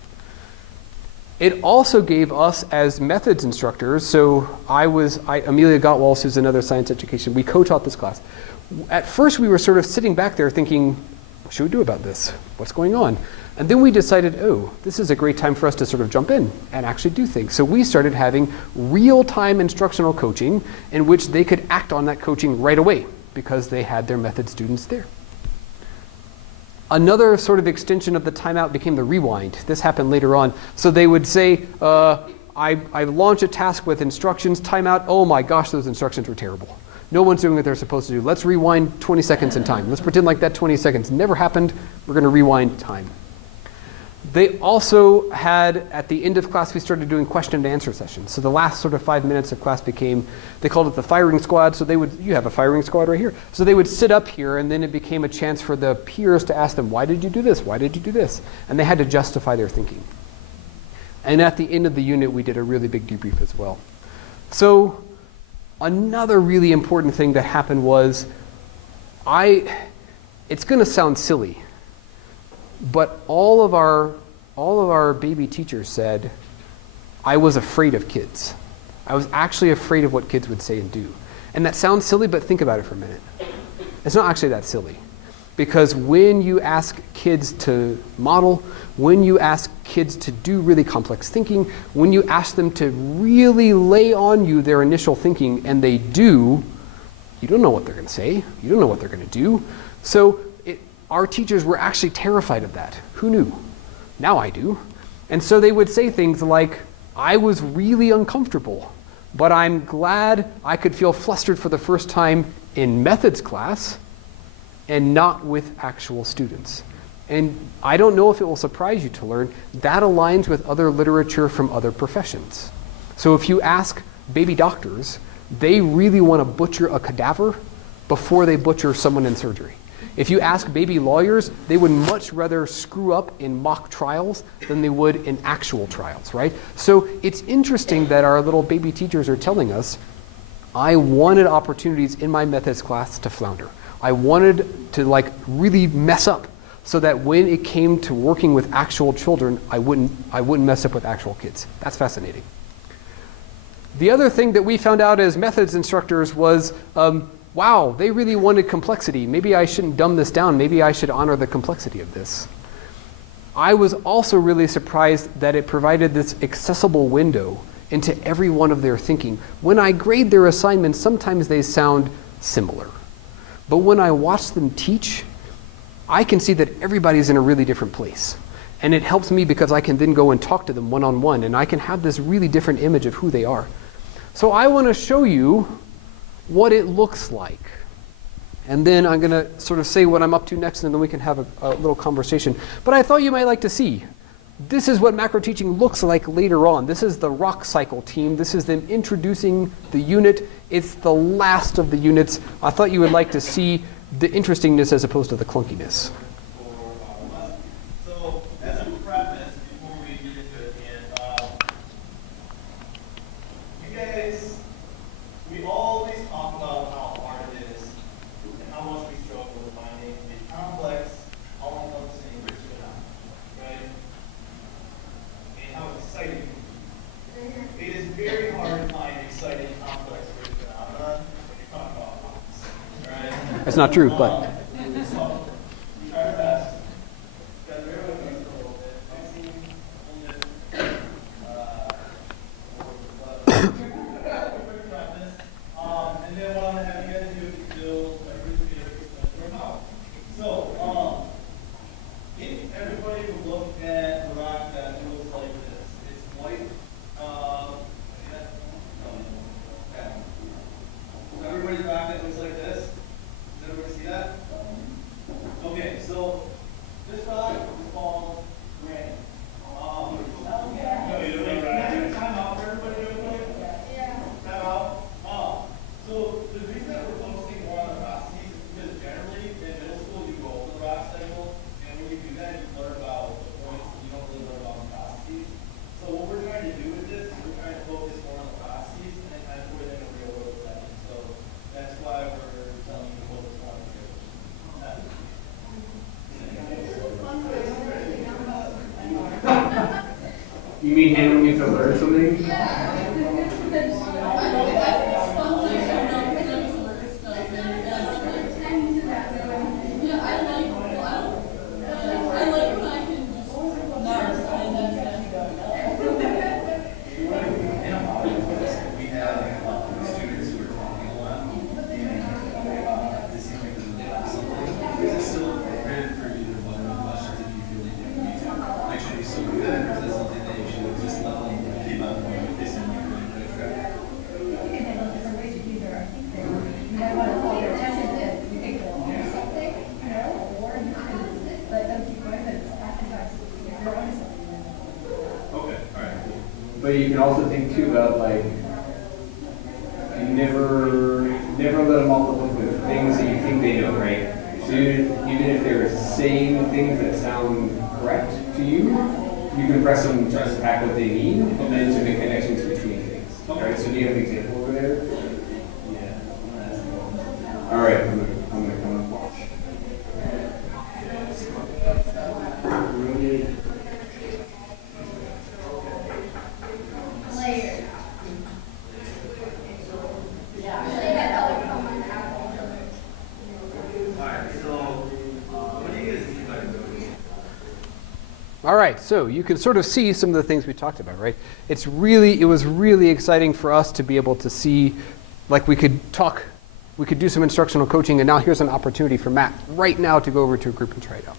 It also gave us as methods instructors, so Amelia Gottwals, who's another science education, we co-taught this class. At first we were sort of sitting back there thinking, what should we do about this? What's going on? And then we decided, oh, this is a great time for us to sort of jump in and actually do things. So we started having real-time instructional coaching in which they could act on that coaching right away because they had their method students there. Another sort of extension of the timeout became the rewind. This happened later on. So they would say, I launch a task with instructions, timeout, oh my gosh, those instructions were terrible. No one's doing what they're supposed to do. Let's rewind 20 seconds in time. Let's pretend like that 20 seconds never happened. We're going to rewind time. They also had, at the end of class, we started doing question and answer sessions. So the last sort of 5 minutes of class became, they called it the firing squad. So you have a firing squad right here. So they would sit up here and then it became a chance for the peers to ask them, why did you do this? Why did you do this? And they had to justify their thinking. And at the end of the unit, we did a really big debrief as well. So another really important thing that happened was, it's going to sound silly, but all of our baby teachers said, I was afraid of kids. I was actually afraid of what kids would say and do. And that sounds silly, but think about it for a minute. It's not actually that silly. Because when you ask kids to model, when you ask kids to do really complex thinking, when you ask them to really lay on you their initial thinking and they do, you don't know what they're going to say. You don't know what they're going to do. So our teachers were actually terrified of that. Who knew? Now I do. And so they would say things like, I was really uncomfortable, but I'm glad I could feel flustered for the first time in methods class and not with actual students. And I don't know if it will surprise you to learn, that aligns with other literature from other professions. So if you ask baby doctors, they really want to butcher a cadaver before they butcher someone in surgery. If you ask baby lawyers, they would much rather screw up in mock trials than they would in actual trials, right? So it's interesting that our little baby teachers are telling us, I wanted opportunities in my methods class to flounder. I wanted to really mess up so that when it came to working with actual children, I wouldn't mess up with actual kids. That's fascinating. The other thing that we found out as methods instructors was, wow, they really wanted complexity. Maybe I shouldn't dumb this down. Maybe I should honor the complexity of this. I was also really surprised that it provided this accessible window into every one of their thinking. When I grade their assignments, sometimes they sound similar. But when I watch them teach, I can see that everybody's in a really different place. And it helps me because I can then go and talk to them one-on-one, and I can have this really different image of who they are. So I want to show you what it looks like. And then I'm going to sort of say what I'm up to next, and then we can have a little conversation. But I thought you might like to see. This is what macro teaching looks like later on. This is the rock cycle team. This is them introducing the unit. It's the last of the units. I thought you would like to see the interestingness as opposed to the clunkiness. So, as a preface, before we get into it, you guys, we always talk about how hard it is and how much we struggle with finding a complex, all-encompassing curriculum, right? And how exciting it is. Very hard to find exciting, complex curriculum when you're talking about topics, right? That's not true, but. So, we try our best. You guys bear with me for a little bit. Maxine, hold it. And then what I'm going to have you guys do is build a group of out. So, if everybody would look at the rock that looks like this, it's white. Okay. Everybody's rock that looks like this. Does everybody see that? Okay, so this rock is called granite. Time out for everybody real quick. Time out. So the reason that we're focusing more on the processes is because generally in middle school you go over the rock cycle, and when you do that you learn about the points, you don't really learn about the processes. So what we're trying to do with this is we're trying to focus more on the processes and then kind of put it in a real world setting. So that's why we're telling you to focus more on the real world. You mean handling me to learn something? But you can also think too about like never let them off the hook with things that you think they know, right? So even if they're saying things that sound correct to you, you can press them to unpack what they mean and then to make connections between things. Right? So do you have an example over there? Yeah. All right, I'm gonna come and watch. All right, so you can sort of see some of the things we talked about, right? It was really exciting for us to be able to see, like we could do some instructional coaching, and now here's an opportunity for Matt right now to go over to a group and try it out.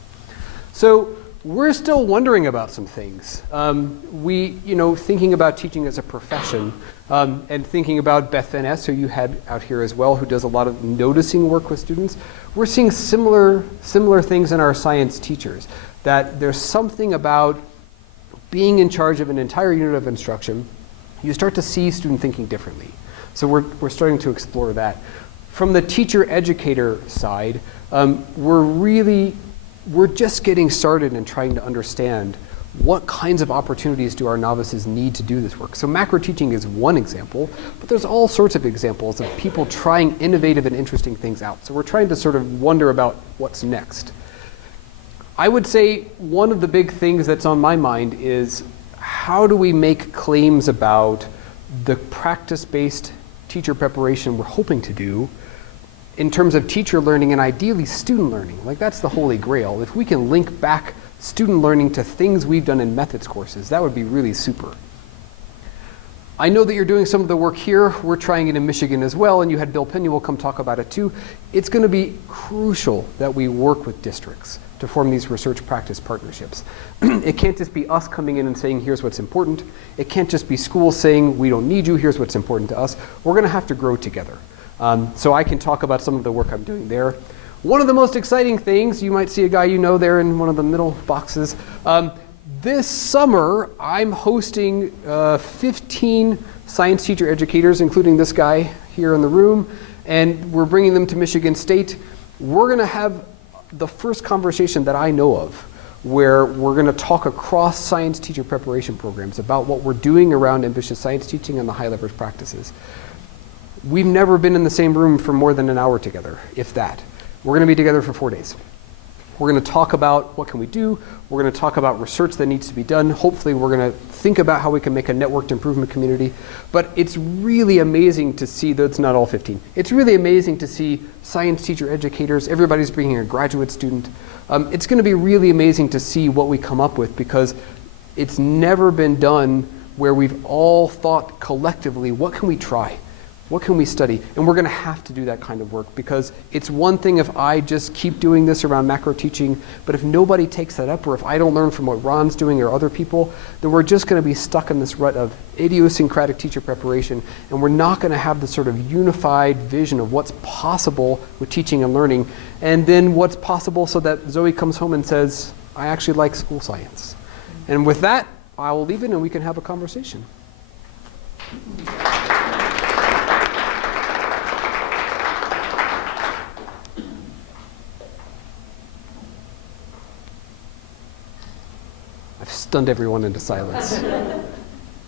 So we're still wondering about some things. Thinking about teaching as a profession, and thinking about Beth Van Ness, who you had out here as well, who does a lot of noticing work with students. We're seeing similar things in our science teachers, that there's something about being in charge of an entire unit of instruction. You start to see student thinking differently. So we're starting to explore that. From the teacher-educator side, we're just getting started in trying to understand what kinds of opportunities do our novices need to do this work. So macro teaching is one example, but there's all sorts of examples of people trying innovative and interesting things out. So we're trying to sort of wonder about what's next. I would say one of the big things that's on my mind is how do we make claims about the practice-based teacher preparation we're hoping to do in terms of teacher learning and ideally student learning. Like that's the holy grail. If we can link back student learning to things we've done in methods courses, that would be really super. I know that you're doing some of the work here. We're trying it in Michigan as well, and you had Bill Penuel come talk about it too. It's going to be crucial that we work with districts to form these research practice partnerships. It can't just be us coming in and saying, here's what's important. It can't just be schools saying, we don't need you, here's what's important to us. We're going to have to grow together. So I can talk about some of the work I'm doing there. One of the most exciting things, you might see a guy you know there in one of the middle boxes. This summer, I'm hosting 15 science teacher educators, including this guy here in the room, and we're bringing them to Michigan State. We're going to have the first conversation that I know of where we're going to talk across science teacher preparation programs about what we're doing around ambitious science teaching and the high leverage practices. We've never been in the same room for more than an hour together, if that. We're going to be together for 4 days. We're going to talk about what can we do. We're going to talk about research that needs to be done. Hopefully we're going to think about how we can make a networked improvement community. But it's really amazing to see, though it's not all 15, it's really amazing to see science teacher educators. Everybody's bringing a graduate student. It's going to be really amazing to see what we come up with, because it's never been done where we've all thought collectively, what can we try? What can we study? And we're going to have to do that kind of work, because it's one thing if I just keep doing this around macro teaching, but if nobody takes that up, or if I don't learn from what Ron's doing or other people, then we're just going to be stuck in this rut of idiosyncratic teacher preparation, and we're not going to have the sort of unified vision of what's possible with teaching and learning, and then what's possible so that Zoe comes home and says, I actually like school science. And with that, I will leave it and we can have a conversation. I've stunned everyone into silence. Here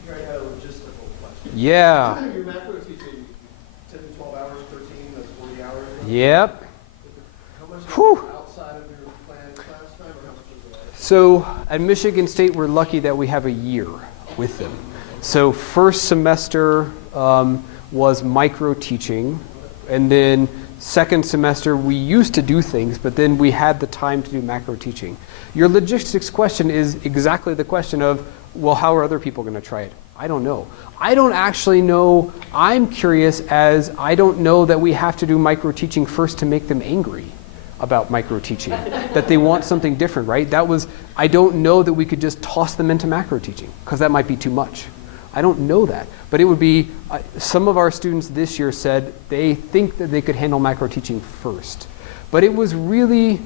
I had a logistical question. Yeah. Your macro teaching, 10 to 12 hours, 13, that's 40 hours. Yep. How much Whew. is outside of your planned class time, or how much is it? So at Michigan State, we're lucky that we have a year with them. So first semester was micro teaching, and then second semester we used to do things, but then we had the time to do macro teaching. Your logistics question is exactly the question of, well, how are other people going to try it? I don't know. I don't actually know. I'm curious, as I don't know that we have to do micro teaching first to make them angry about micro teaching, that they want something different, right? I don't know that we could just toss them into macro teaching, because that might be too much. I don't know that, but it would be, some of our students this year said they think that they could handle macro teaching first. But it was really,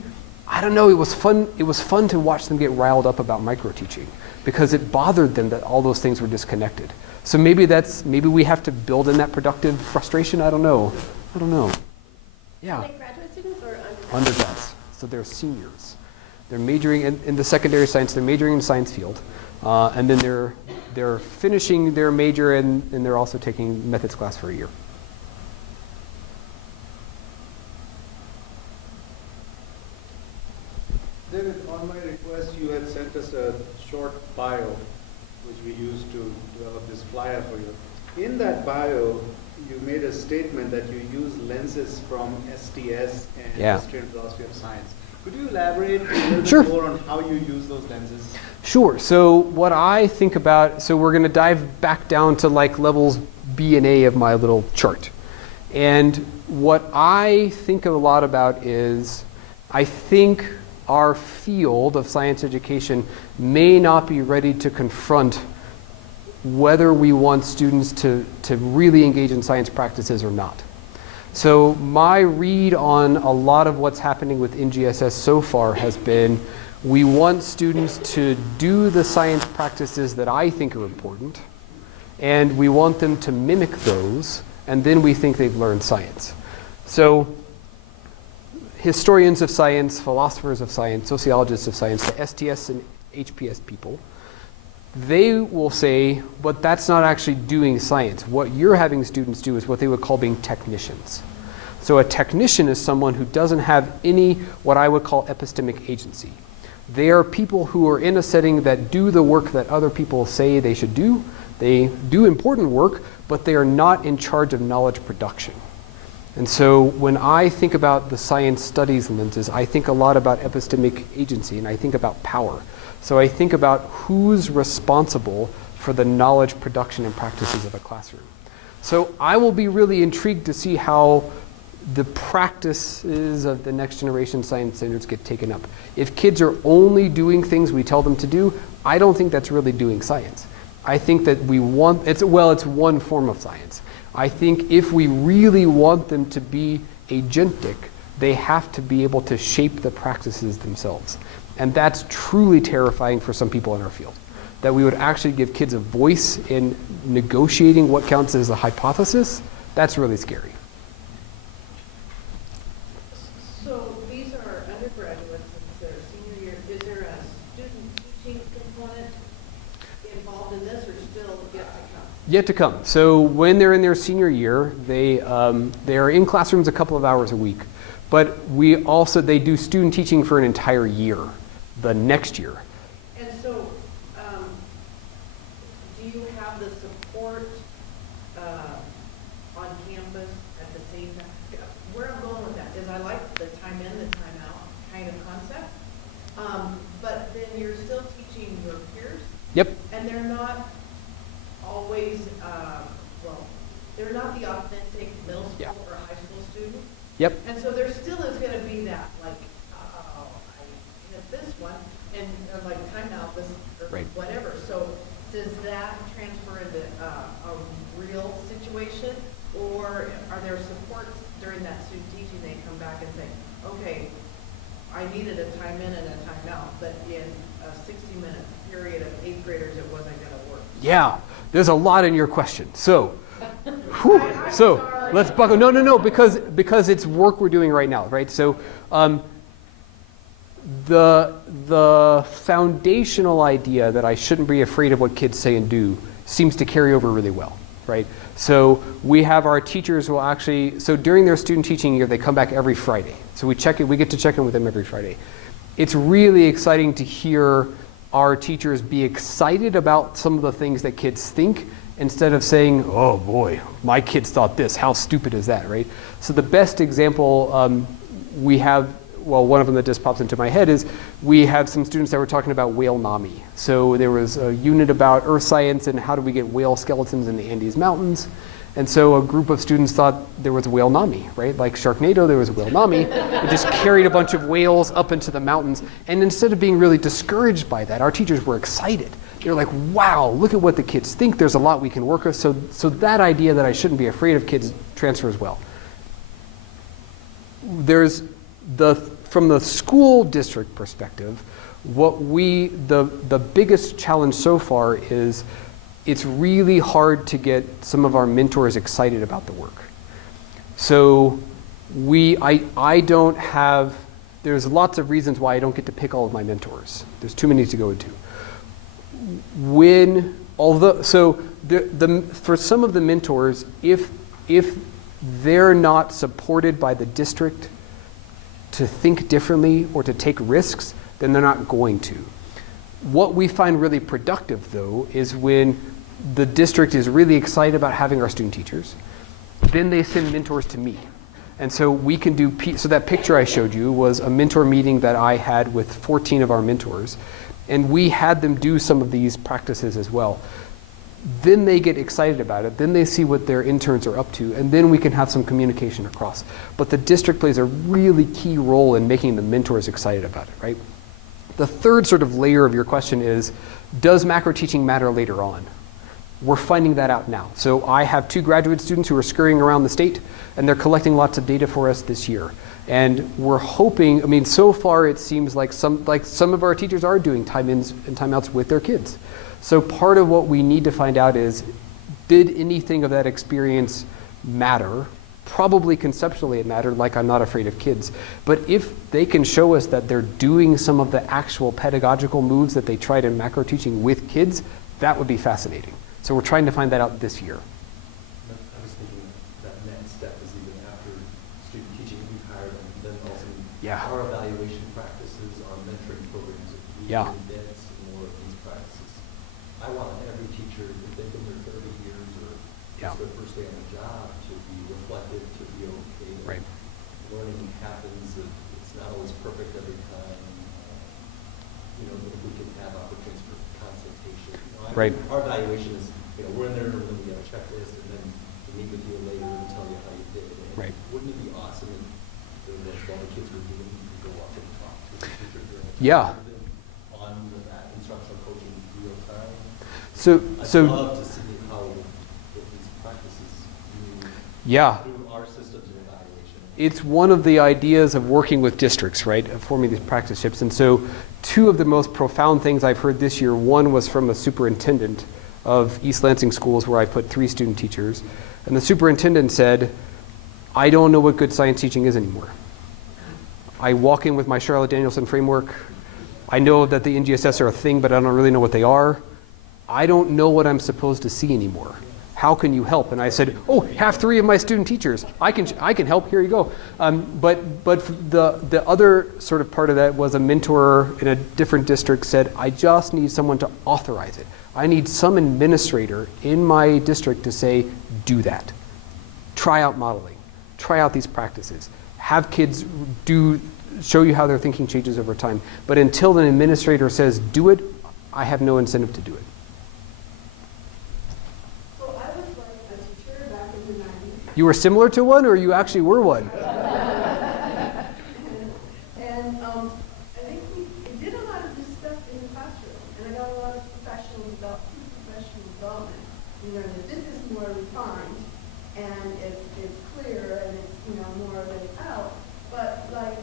I don't know, it was fun to watch them get riled up about micro teaching, because it bothered them that all those things were disconnected. So maybe we have to build in that productive frustration, I don't know. Yeah. Like graduate students or undergrads? Undergrads, so they're seniors. They're majoring in the secondary science, they're majoring in science field, and then they're finishing their major, and they're also taking methods class for a year. David, on my request, you had sent us a short bio, which we used to develop this flyer for you. In that bio, you made a statement that you use lenses from STS and History and Philosophy of Science. Could you elaborate a little bit more on how you use those lenses? Sure. So what I think about, so we're going to dive back down to like levels B and A of my little chart. And what I think a lot about is, I think our field of science education may not be ready to confront whether we want students to really engage in science practices or not. So my read on a lot of what's happening with NGSS so far has been, we want students to do the science practices that I think are important, and we want them to mimic those, and then we think they've learned science. So historians of science, philosophers of science, sociologists of science, the STS and HPS people, they will say, but that's not actually doing science. What you're having students do is what they would call being technicians. So a technician is someone who doesn't have any, what I would call epistemic agency. They are people who are in a setting that do the work that other people say they should do. They do important work, but they are not in charge of knowledge production. And so when I think about the science studies lenses, I think a lot about epistemic agency, and I think about power. So I think about who's responsible for the knowledge production and practices of a classroom. So I will be really intrigued to see how the practices of the next generation science standards get taken up. If kids are only doing things we tell them to do, I don't think that's really doing science. I think that it's one form of science. I think if we really want them to be agentic, they have to be able to shape the practices themselves. And that's truly terrifying for some people in our field. That we would actually give kids a voice in negotiating what counts as a hypothesis, that's really scary. So these are undergraduates, it's their senior year. Is there a student teaching component involved in this, or still yet to come? Yet to come. So when they're in their senior year, they're in classrooms a couple of hours a week. But they do student teaching for an entire year, the next year. And so, do you have the support on campus at the same time? Where I'm going with that is I like the time in, the time out kind of concept. But then you're still teaching your peers. Yep. And they're not always, they're not the authentic middle school or high school student. Yep. And so there still is going to be that, like, oh, I hit this one, and like, time out, this, or Right. whatever. So does that transfer into a real situation, or are there supports during that student teaching, they come back and say, okay, I needed a time in and a time out, but in a 60-minute period of 8th graders, it wasn't going to work. Yeah, there's a lot in your question. So, let's buckle. No, because it's work we're doing right now, right? So, the foundational idea that I shouldn't be afraid of what kids say and do seems to carry over really well, right? So we have our teachers will actually, so during their student teaching year, they come back every Friday. So we get to check in with them every Friday. It's really exciting to hear our teachers be excited about some of the things that kids think instead of saying, oh boy, my kids thought this, how stupid is that, right? So the best example we have, well, one of them that just pops into my head is we have some students that were talking about whale NAMI. So there was a unit about earth science and how do we get whale skeletons in the Andes Mountains. And so a group of students thought there was a whale NAMI, right? Like Sharknado, there was a whale NAMI. It just carried a bunch of whales up into the mountains. And instead of being really discouraged by that, our teachers were excited. They're like, wow, look at what the kids think. There's a lot we can work with. So that idea that I shouldn't be afraid of kids transfers well. From the school district perspective, the biggest challenge so far is it's really hard to get some of our mentors excited about the work. So I don't have, there's lots of reasons why I don't get to pick all of my mentors. There's too many to go into. For some of the mentors, if they're not supported by the district to think differently or to take risks, then they're not going to. What we find really productive, though, is when the district is really excited about having our student teachers, then they send mentors to me. And so we can do, so that picture I showed you was a mentor meeting that I had with 14 of our mentors, and we had them do some of these practices as well. Then they get excited about it, then they see what their interns are up to, and then we can have some communication across. But the district plays a really key role in making the mentors excited about it, right? The third sort of layer of your question is, does macro teaching matter later on? We're finding that out now. So I have 2 graduate students who are scurrying around the state, and they're collecting lots of data for us this year. And we're hoping, I mean, so far it seems like some of our teachers are doing time-ins and time-outs with their kids. So part of what we need to find out is, did anything of that experience matter? Probably conceptually it mattered, like I'm not afraid of kids. But if they can show us that they're doing some of the actual pedagogical moves that they tried in macro teaching with kids, that would be fascinating. So we're trying to find that out this year. I was thinking that next step is even after student teaching, we've hired them, then also our evaluation practices, our mentoring programs, if we can embed some more of these practices. I want every teacher, if they've been there 30 years or it's their first day on the job, to be reflective, to be okay. Right. Learning happens, it's not always perfect every time. If we can have opportunities for consultation. Right. Our evaluation is, we're in there and we have a checklist, and then we meet with you later and tell you how you did. And Right. wouldn't it be awesome if there was all the kids were doing, you could go up and talk to the teacher during Yeah. on that instructional coaching real time? So I'd love to see how these practices do yeah. through our systems of evaluation. It's one of the ideas of working with districts, right, of forming these practice ships. And so two of the most profound things I've heard this year, one was from a superintendent of East Lansing schools where I put 3 student teachers. And the superintendent said, I don't know what good science teaching is anymore. I walk in with my Charlotte Danielson framework. I know that the NGSS are a thing, but I don't really know what they are. I don't know what I'm supposed to see anymore. How can you help? And I said, oh, have 3 of my student teachers. I can help. Here you go. But the other sort of part of that was a mentor in a different district said, I just need someone to authorize it. I need some administrator in my district to say, do that. Try out modeling. Try out these practices. Have kids show you how their thinking changes over time. But until an administrator says, do it, I have no incentive to do it. You were similar to one, or you actually were one? And I think we did a lot of this stuff in the classroom, and I got a lot of professional development. We learned that this is more refined, and it's clear, and it's more laid out. But like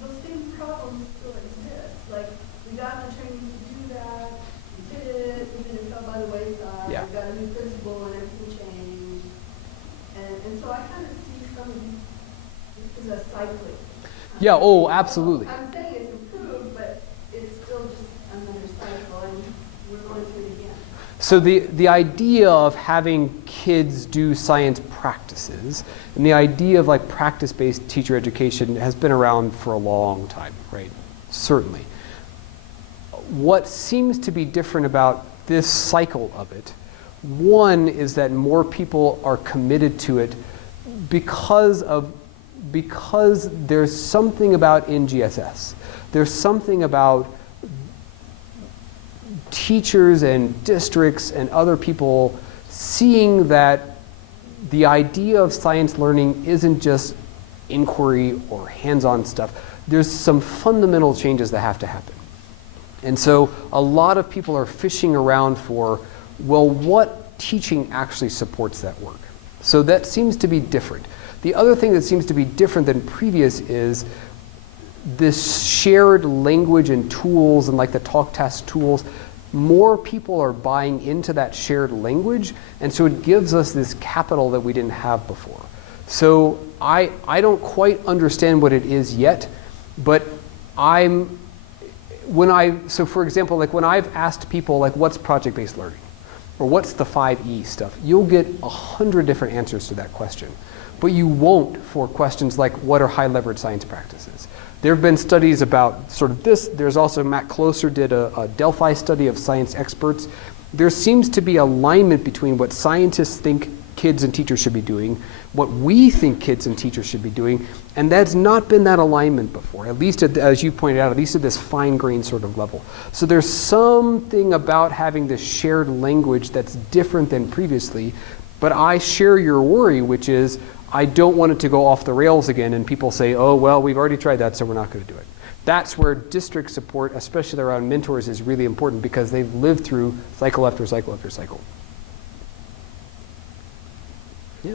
those same problems still exist. Like we got the training to do that, we did it, and then it fell by the wayside. Yeah. We got a new principal, and everything changed. And so I kind of see some of these as a cycling. Yeah, oh, absolutely. I'm saying it's improved, but it's still just another cycle, and we're going through it again. So the idea of having kids do science practices and the idea of like practice-based teacher education has been around for a long time, right? Certainly. What seems to be different about this cycle of it, one is that more people are committed to it because there's something about NGSS. There's something about teachers and districts and other people seeing that the idea of science learning isn't just inquiry or hands-on stuff. There's some fundamental changes that have to happen. And so a lot of people are fishing around for, well, what teaching actually supports that work? So that seems to be different. The other thing that seems to be different than previous is this shared language and tools and like the talk task tools. More people are buying into that shared language, and so it gives us this capital that we didn't have before. So I don't quite understand what it is yet, but so for example, like when I've asked people like what's project-based learning or what's the 5E stuff, you'll get 100 different answers to that question. But you won't for questions like what are high leverage science practices. There have been studies about sort of this. There's also Matt Closer did a Delphi study of science experts. There seems to be alignment between what scientists think kids and teachers should be doing, what we think kids and teachers should be doing, and that's not been that alignment before, at least as you pointed out, at least at this fine-grained sort of level. So there's something about having this shared language that's different than previously, but I share your worry, which is I don't want it to go off the rails again and people say, oh, well, we've already tried that, so we're not going to do it. That's where district support, especially around mentors, is really important because they've lived through cycle after cycle after cycle. Yeah.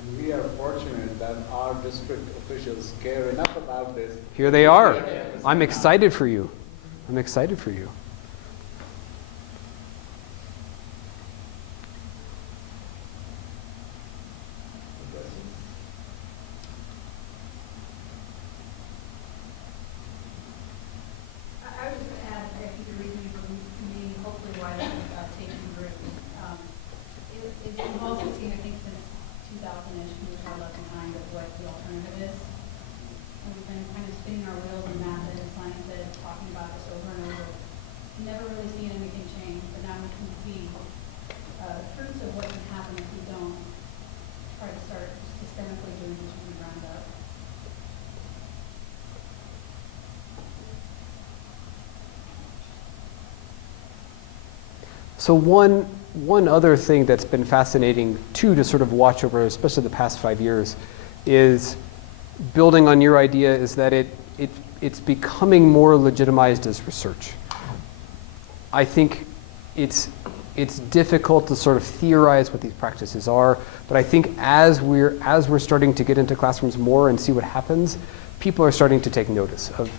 And we are fortunate that our district officials care enough about this. Here they are. I'm excited for you. I'm excited for you. So one other thing that's been fascinating too to sort of watch over, especially the past 5 years, is building on your idea is that it's becoming more legitimized as research. I think it's difficult to sort of theorize what these practices are, but I think as we're starting to get into classrooms more and see what happens, people are starting to take notice of,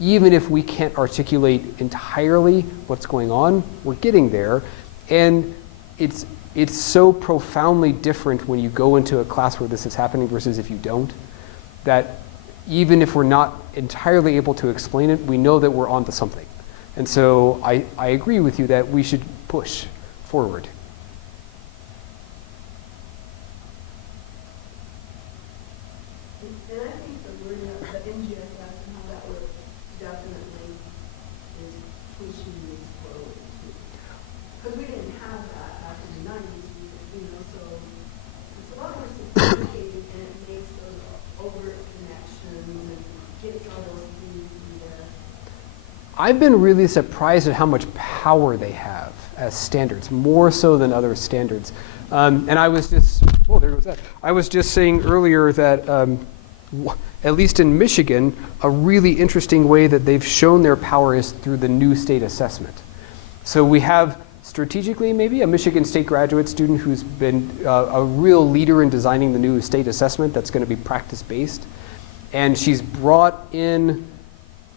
even if we can't articulate entirely what's going on, we're getting there. And it's so profoundly different when you go into a class where this is happening versus if you don't, that even if we're not entirely able to explain it, we know that we're onto something. And so I agree with you that we should push forward. And I think the wording of the NGS class and how that works definitely is pushing this forward too. Because we didn't have that back in the 90s, so it's a lot more sophisticated and it makes those overt connections and gets all those things in there. I've been really surprised at how much power they have as standards, more so than other standards. And I was just, oh, there goes that. I was just saying earlier that at least in Michigan, a really interesting way that they've shown their power is through the new state assessment. So we have strategically maybe a Michigan State graduate student who's been a real leader in designing the new state assessment that's going to be practice-based. And she's brought in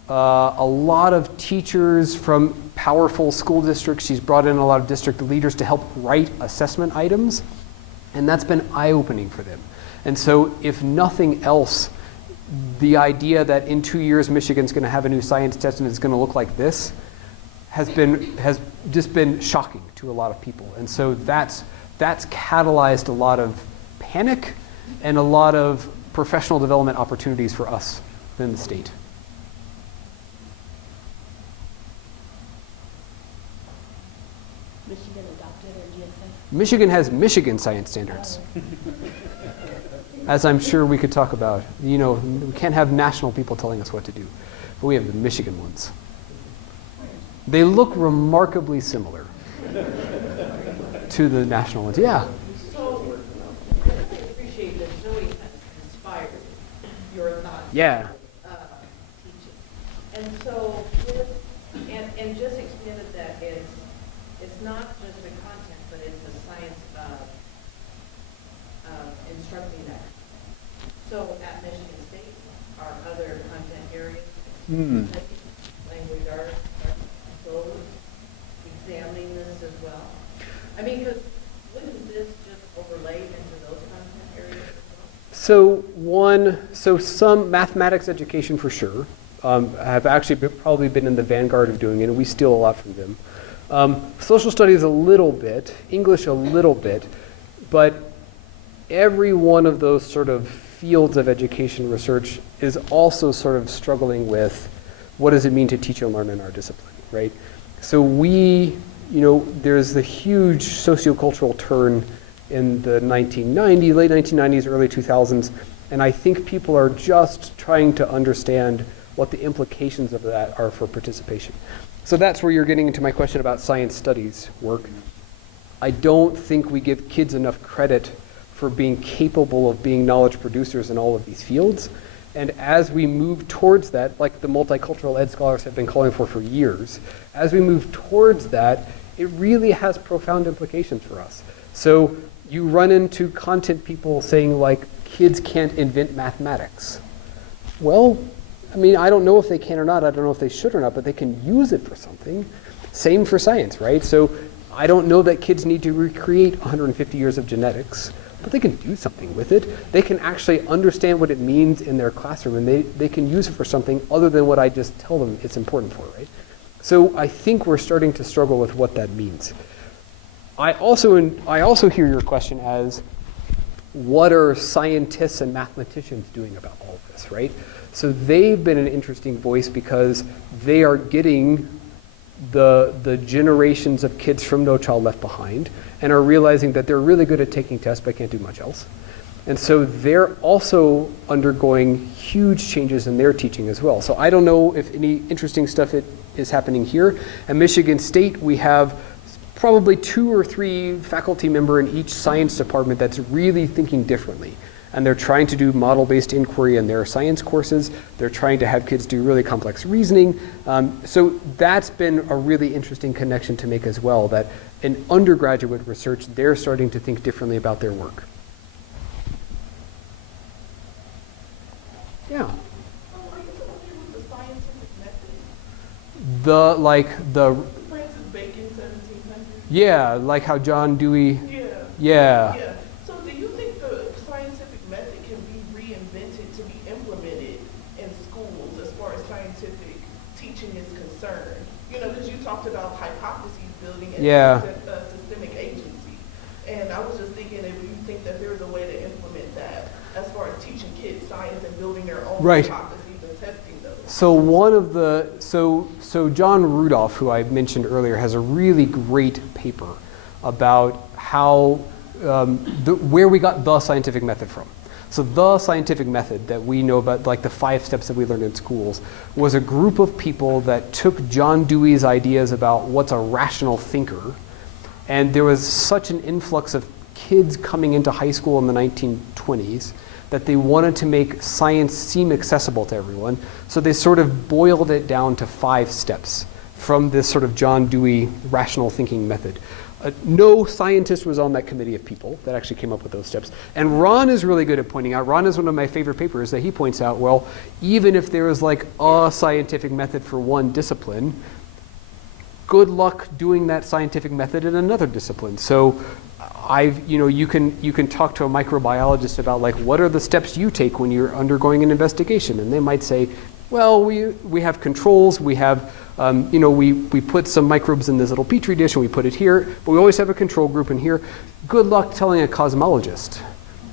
a lot of teachers from powerful school districts. She's brought in a lot of district leaders to help write assessment items. And that's been eye-opening for them. And so if nothing else, the idea that in 2 years Michigan's going to have a new science test and it's going to look like this has just been shocking to a lot of people. And so that's catalyzed a lot of panic and a lot of professional development opportunities for us in the state. Michigan adopted or GSA? Michigan has Michigan science standards. As I'm sure we could talk about. You know, we can't have national people telling us what to do, but we have the Michigan ones. They look remarkably similar to the national ones. Yeah. So, I really appreciate that Zoe has inspired your thoughts. Yeah. Teaching. And so, and just expanded that it's not just the content, but it's the science of instructing that. So at Michigan State, are other content areas, language arts, those examining this as well? I mean, because wouldn't this just overlay into those content areas as well? So some mathematics education for sure. Have actually probably been in the vanguard of doing it, and we steal a lot from them. Social studies a little bit, English a little bit, but every one of those sort of fields of education research is also sort of struggling with what does it mean to teach and learn in our discipline, right? So there's the huge sociocultural turn in the late 1990s, early 2000s, and I think people are just trying to understand what the implications of that are for participation. So that's where you're getting into my question about science studies work. I don't think we give kids enough credit for being capable of being knowledge producers in all of these fields. And as we move towards that, like the multicultural ed scholars have been calling for years, as we move towards that, it really has profound implications for us. So you run into content people saying like, kids can't invent mathematics. Well, I mean, I don't know if they can or not, I don't know if they should or not, but they can use it for something. Same for science, right? So I don't know that kids need to recreate 150 years of genetics, but they can do something with it. They can actually understand what it means in their classroom, and they can use it for something other than what I just tell them it's important for, right? So I think we're starting to struggle with what that means. I also hear your question as, what are scientists and mathematicians doing about all of this, right? So they've been an interesting voice because they are getting the generations of kids from No Child Left Behind and are realizing that they're really good at taking tests but can't do much else. And so they're also undergoing huge changes in their teaching as well. So I don't know if any interesting stuff is happening here. At Michigan State, we have probably 2 or 3 faculty member in each science department that's really thinking differently. And they're trying to do model-based inquiry in their science courses. They're trying to have kids do really complex reasoning. So that's been a really interesting connection to make as well, that in undergraduate research, they're starting to think differently about their work. Yeah. Are you familiar with the scientific method? The Francis Bacon, 1700. yeah, like how John Dewey. Yeah. So do you think the scientific method can be reinvented to be implemented in schools as far as scientific teaching is concerned? You know, because you talked about hypotheses building and systemic agency. And I was just thinking, if you think that there's a way to implement that as far as teaching kids science and building their own hypotheses and testing those. So one of the so John Rudolph, who I mentioned earlier, has a really great paper about how where we got the scientific method from. So the scientific method that we know about, like the 5 steps that we learned in schools, was a group of people that took John Dewey's ideas about what's a rational thinker, and there was such an influx of kids coming into high school in the 1920s that they wanted to make science seem accessible to everyone. So they sort of boiled it down to 5 steps from this sort of John Dewey rational thinking method. No scientist was on that committee of people that actually came up with those steps. And Ron is really good at pointing out, Ron is one of my favorite papers that he points out, well, even if there is like a scientific method for one discipline, good luck doing that scientific method in another discipline. So you can talk to a microbiologist about like, what are the steps you take when you're undergoing an investigation? And they might say, well, we have controls, we have, we put some microbes in this little petri dish and we put it here, but we always have a control group in here. Good luck telling a cosmologist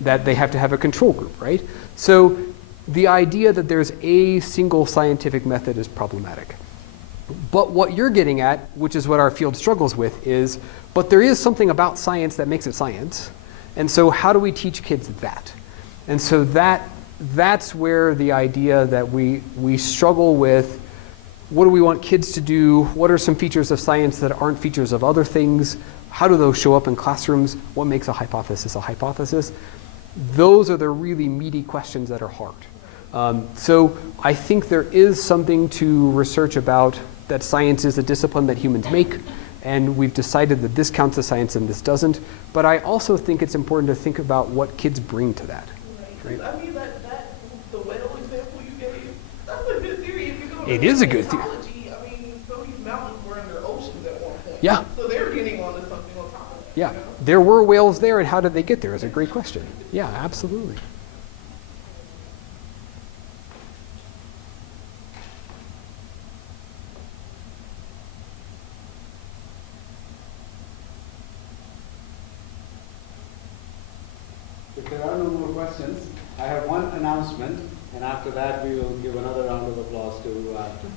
that they have to have a control group, right? So the idea that there's a single scientific method is problematic. But what you're getting at, which is what our field struggles with, is, but there is something about science that makes it science. And so how do we teach kids that? And so that's where the idea that we struggle with, what do we want kids to do? What are some features of science that aren't features of other things? How do those show up in classrooms? What makes a hypothesis a hypothesis? Those are the really meaty questions that are hard. So I think there is something to research about that science is a discipline that humans make, and we've decided that this counts as science and this doesn't. But I also think it's important to think about what kids bring to that. Right. I mean, the whale example you gave, that's a good theory. If you go It is a good theory. I mean, some of these mountains were under oceans at one point. Yeah. So they're getting onto something on top of that. Yeah, You know? there were whales there, and how did they get there is a great question. Yeah, absolutely. If there are no more questions, I have one announcement, and after that we will give another round of applause to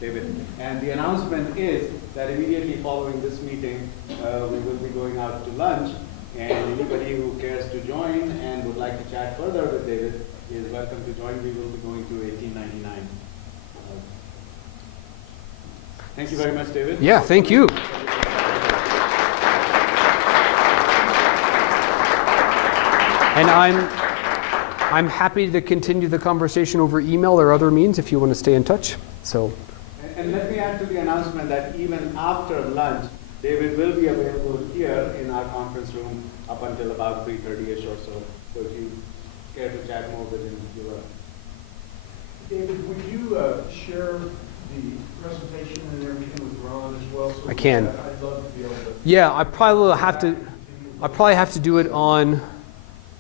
David. And the announcement is that immediately following this meeting, we will be going out to lunch, and anybody who cares to join and would like to chat further with David is welcome to join. We will be going to 1899. Thank you very much, David. Yeah, thank you. And I'm happy to continue the conversation over email or other means if you want to stay in touch. So. And let me add to the announcement that even after lunch, David will be available here in our conference room up until about 3:30ish or so. So if you care to chat more with him, you will. David, would you share the presentation and everything with Ron as well? So I can. I'd love to be able to. Yeah, I probably have to do it on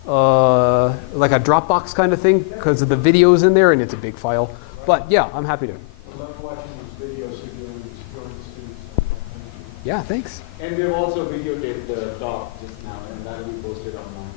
like a Dropbox kind of thing because of the videos in there and it's a big file. But yeah, I'm happy to. I love watching these videos you're doing with students. Yeah, thanks. And we have also videotaped the talk just now, and that will be posted online.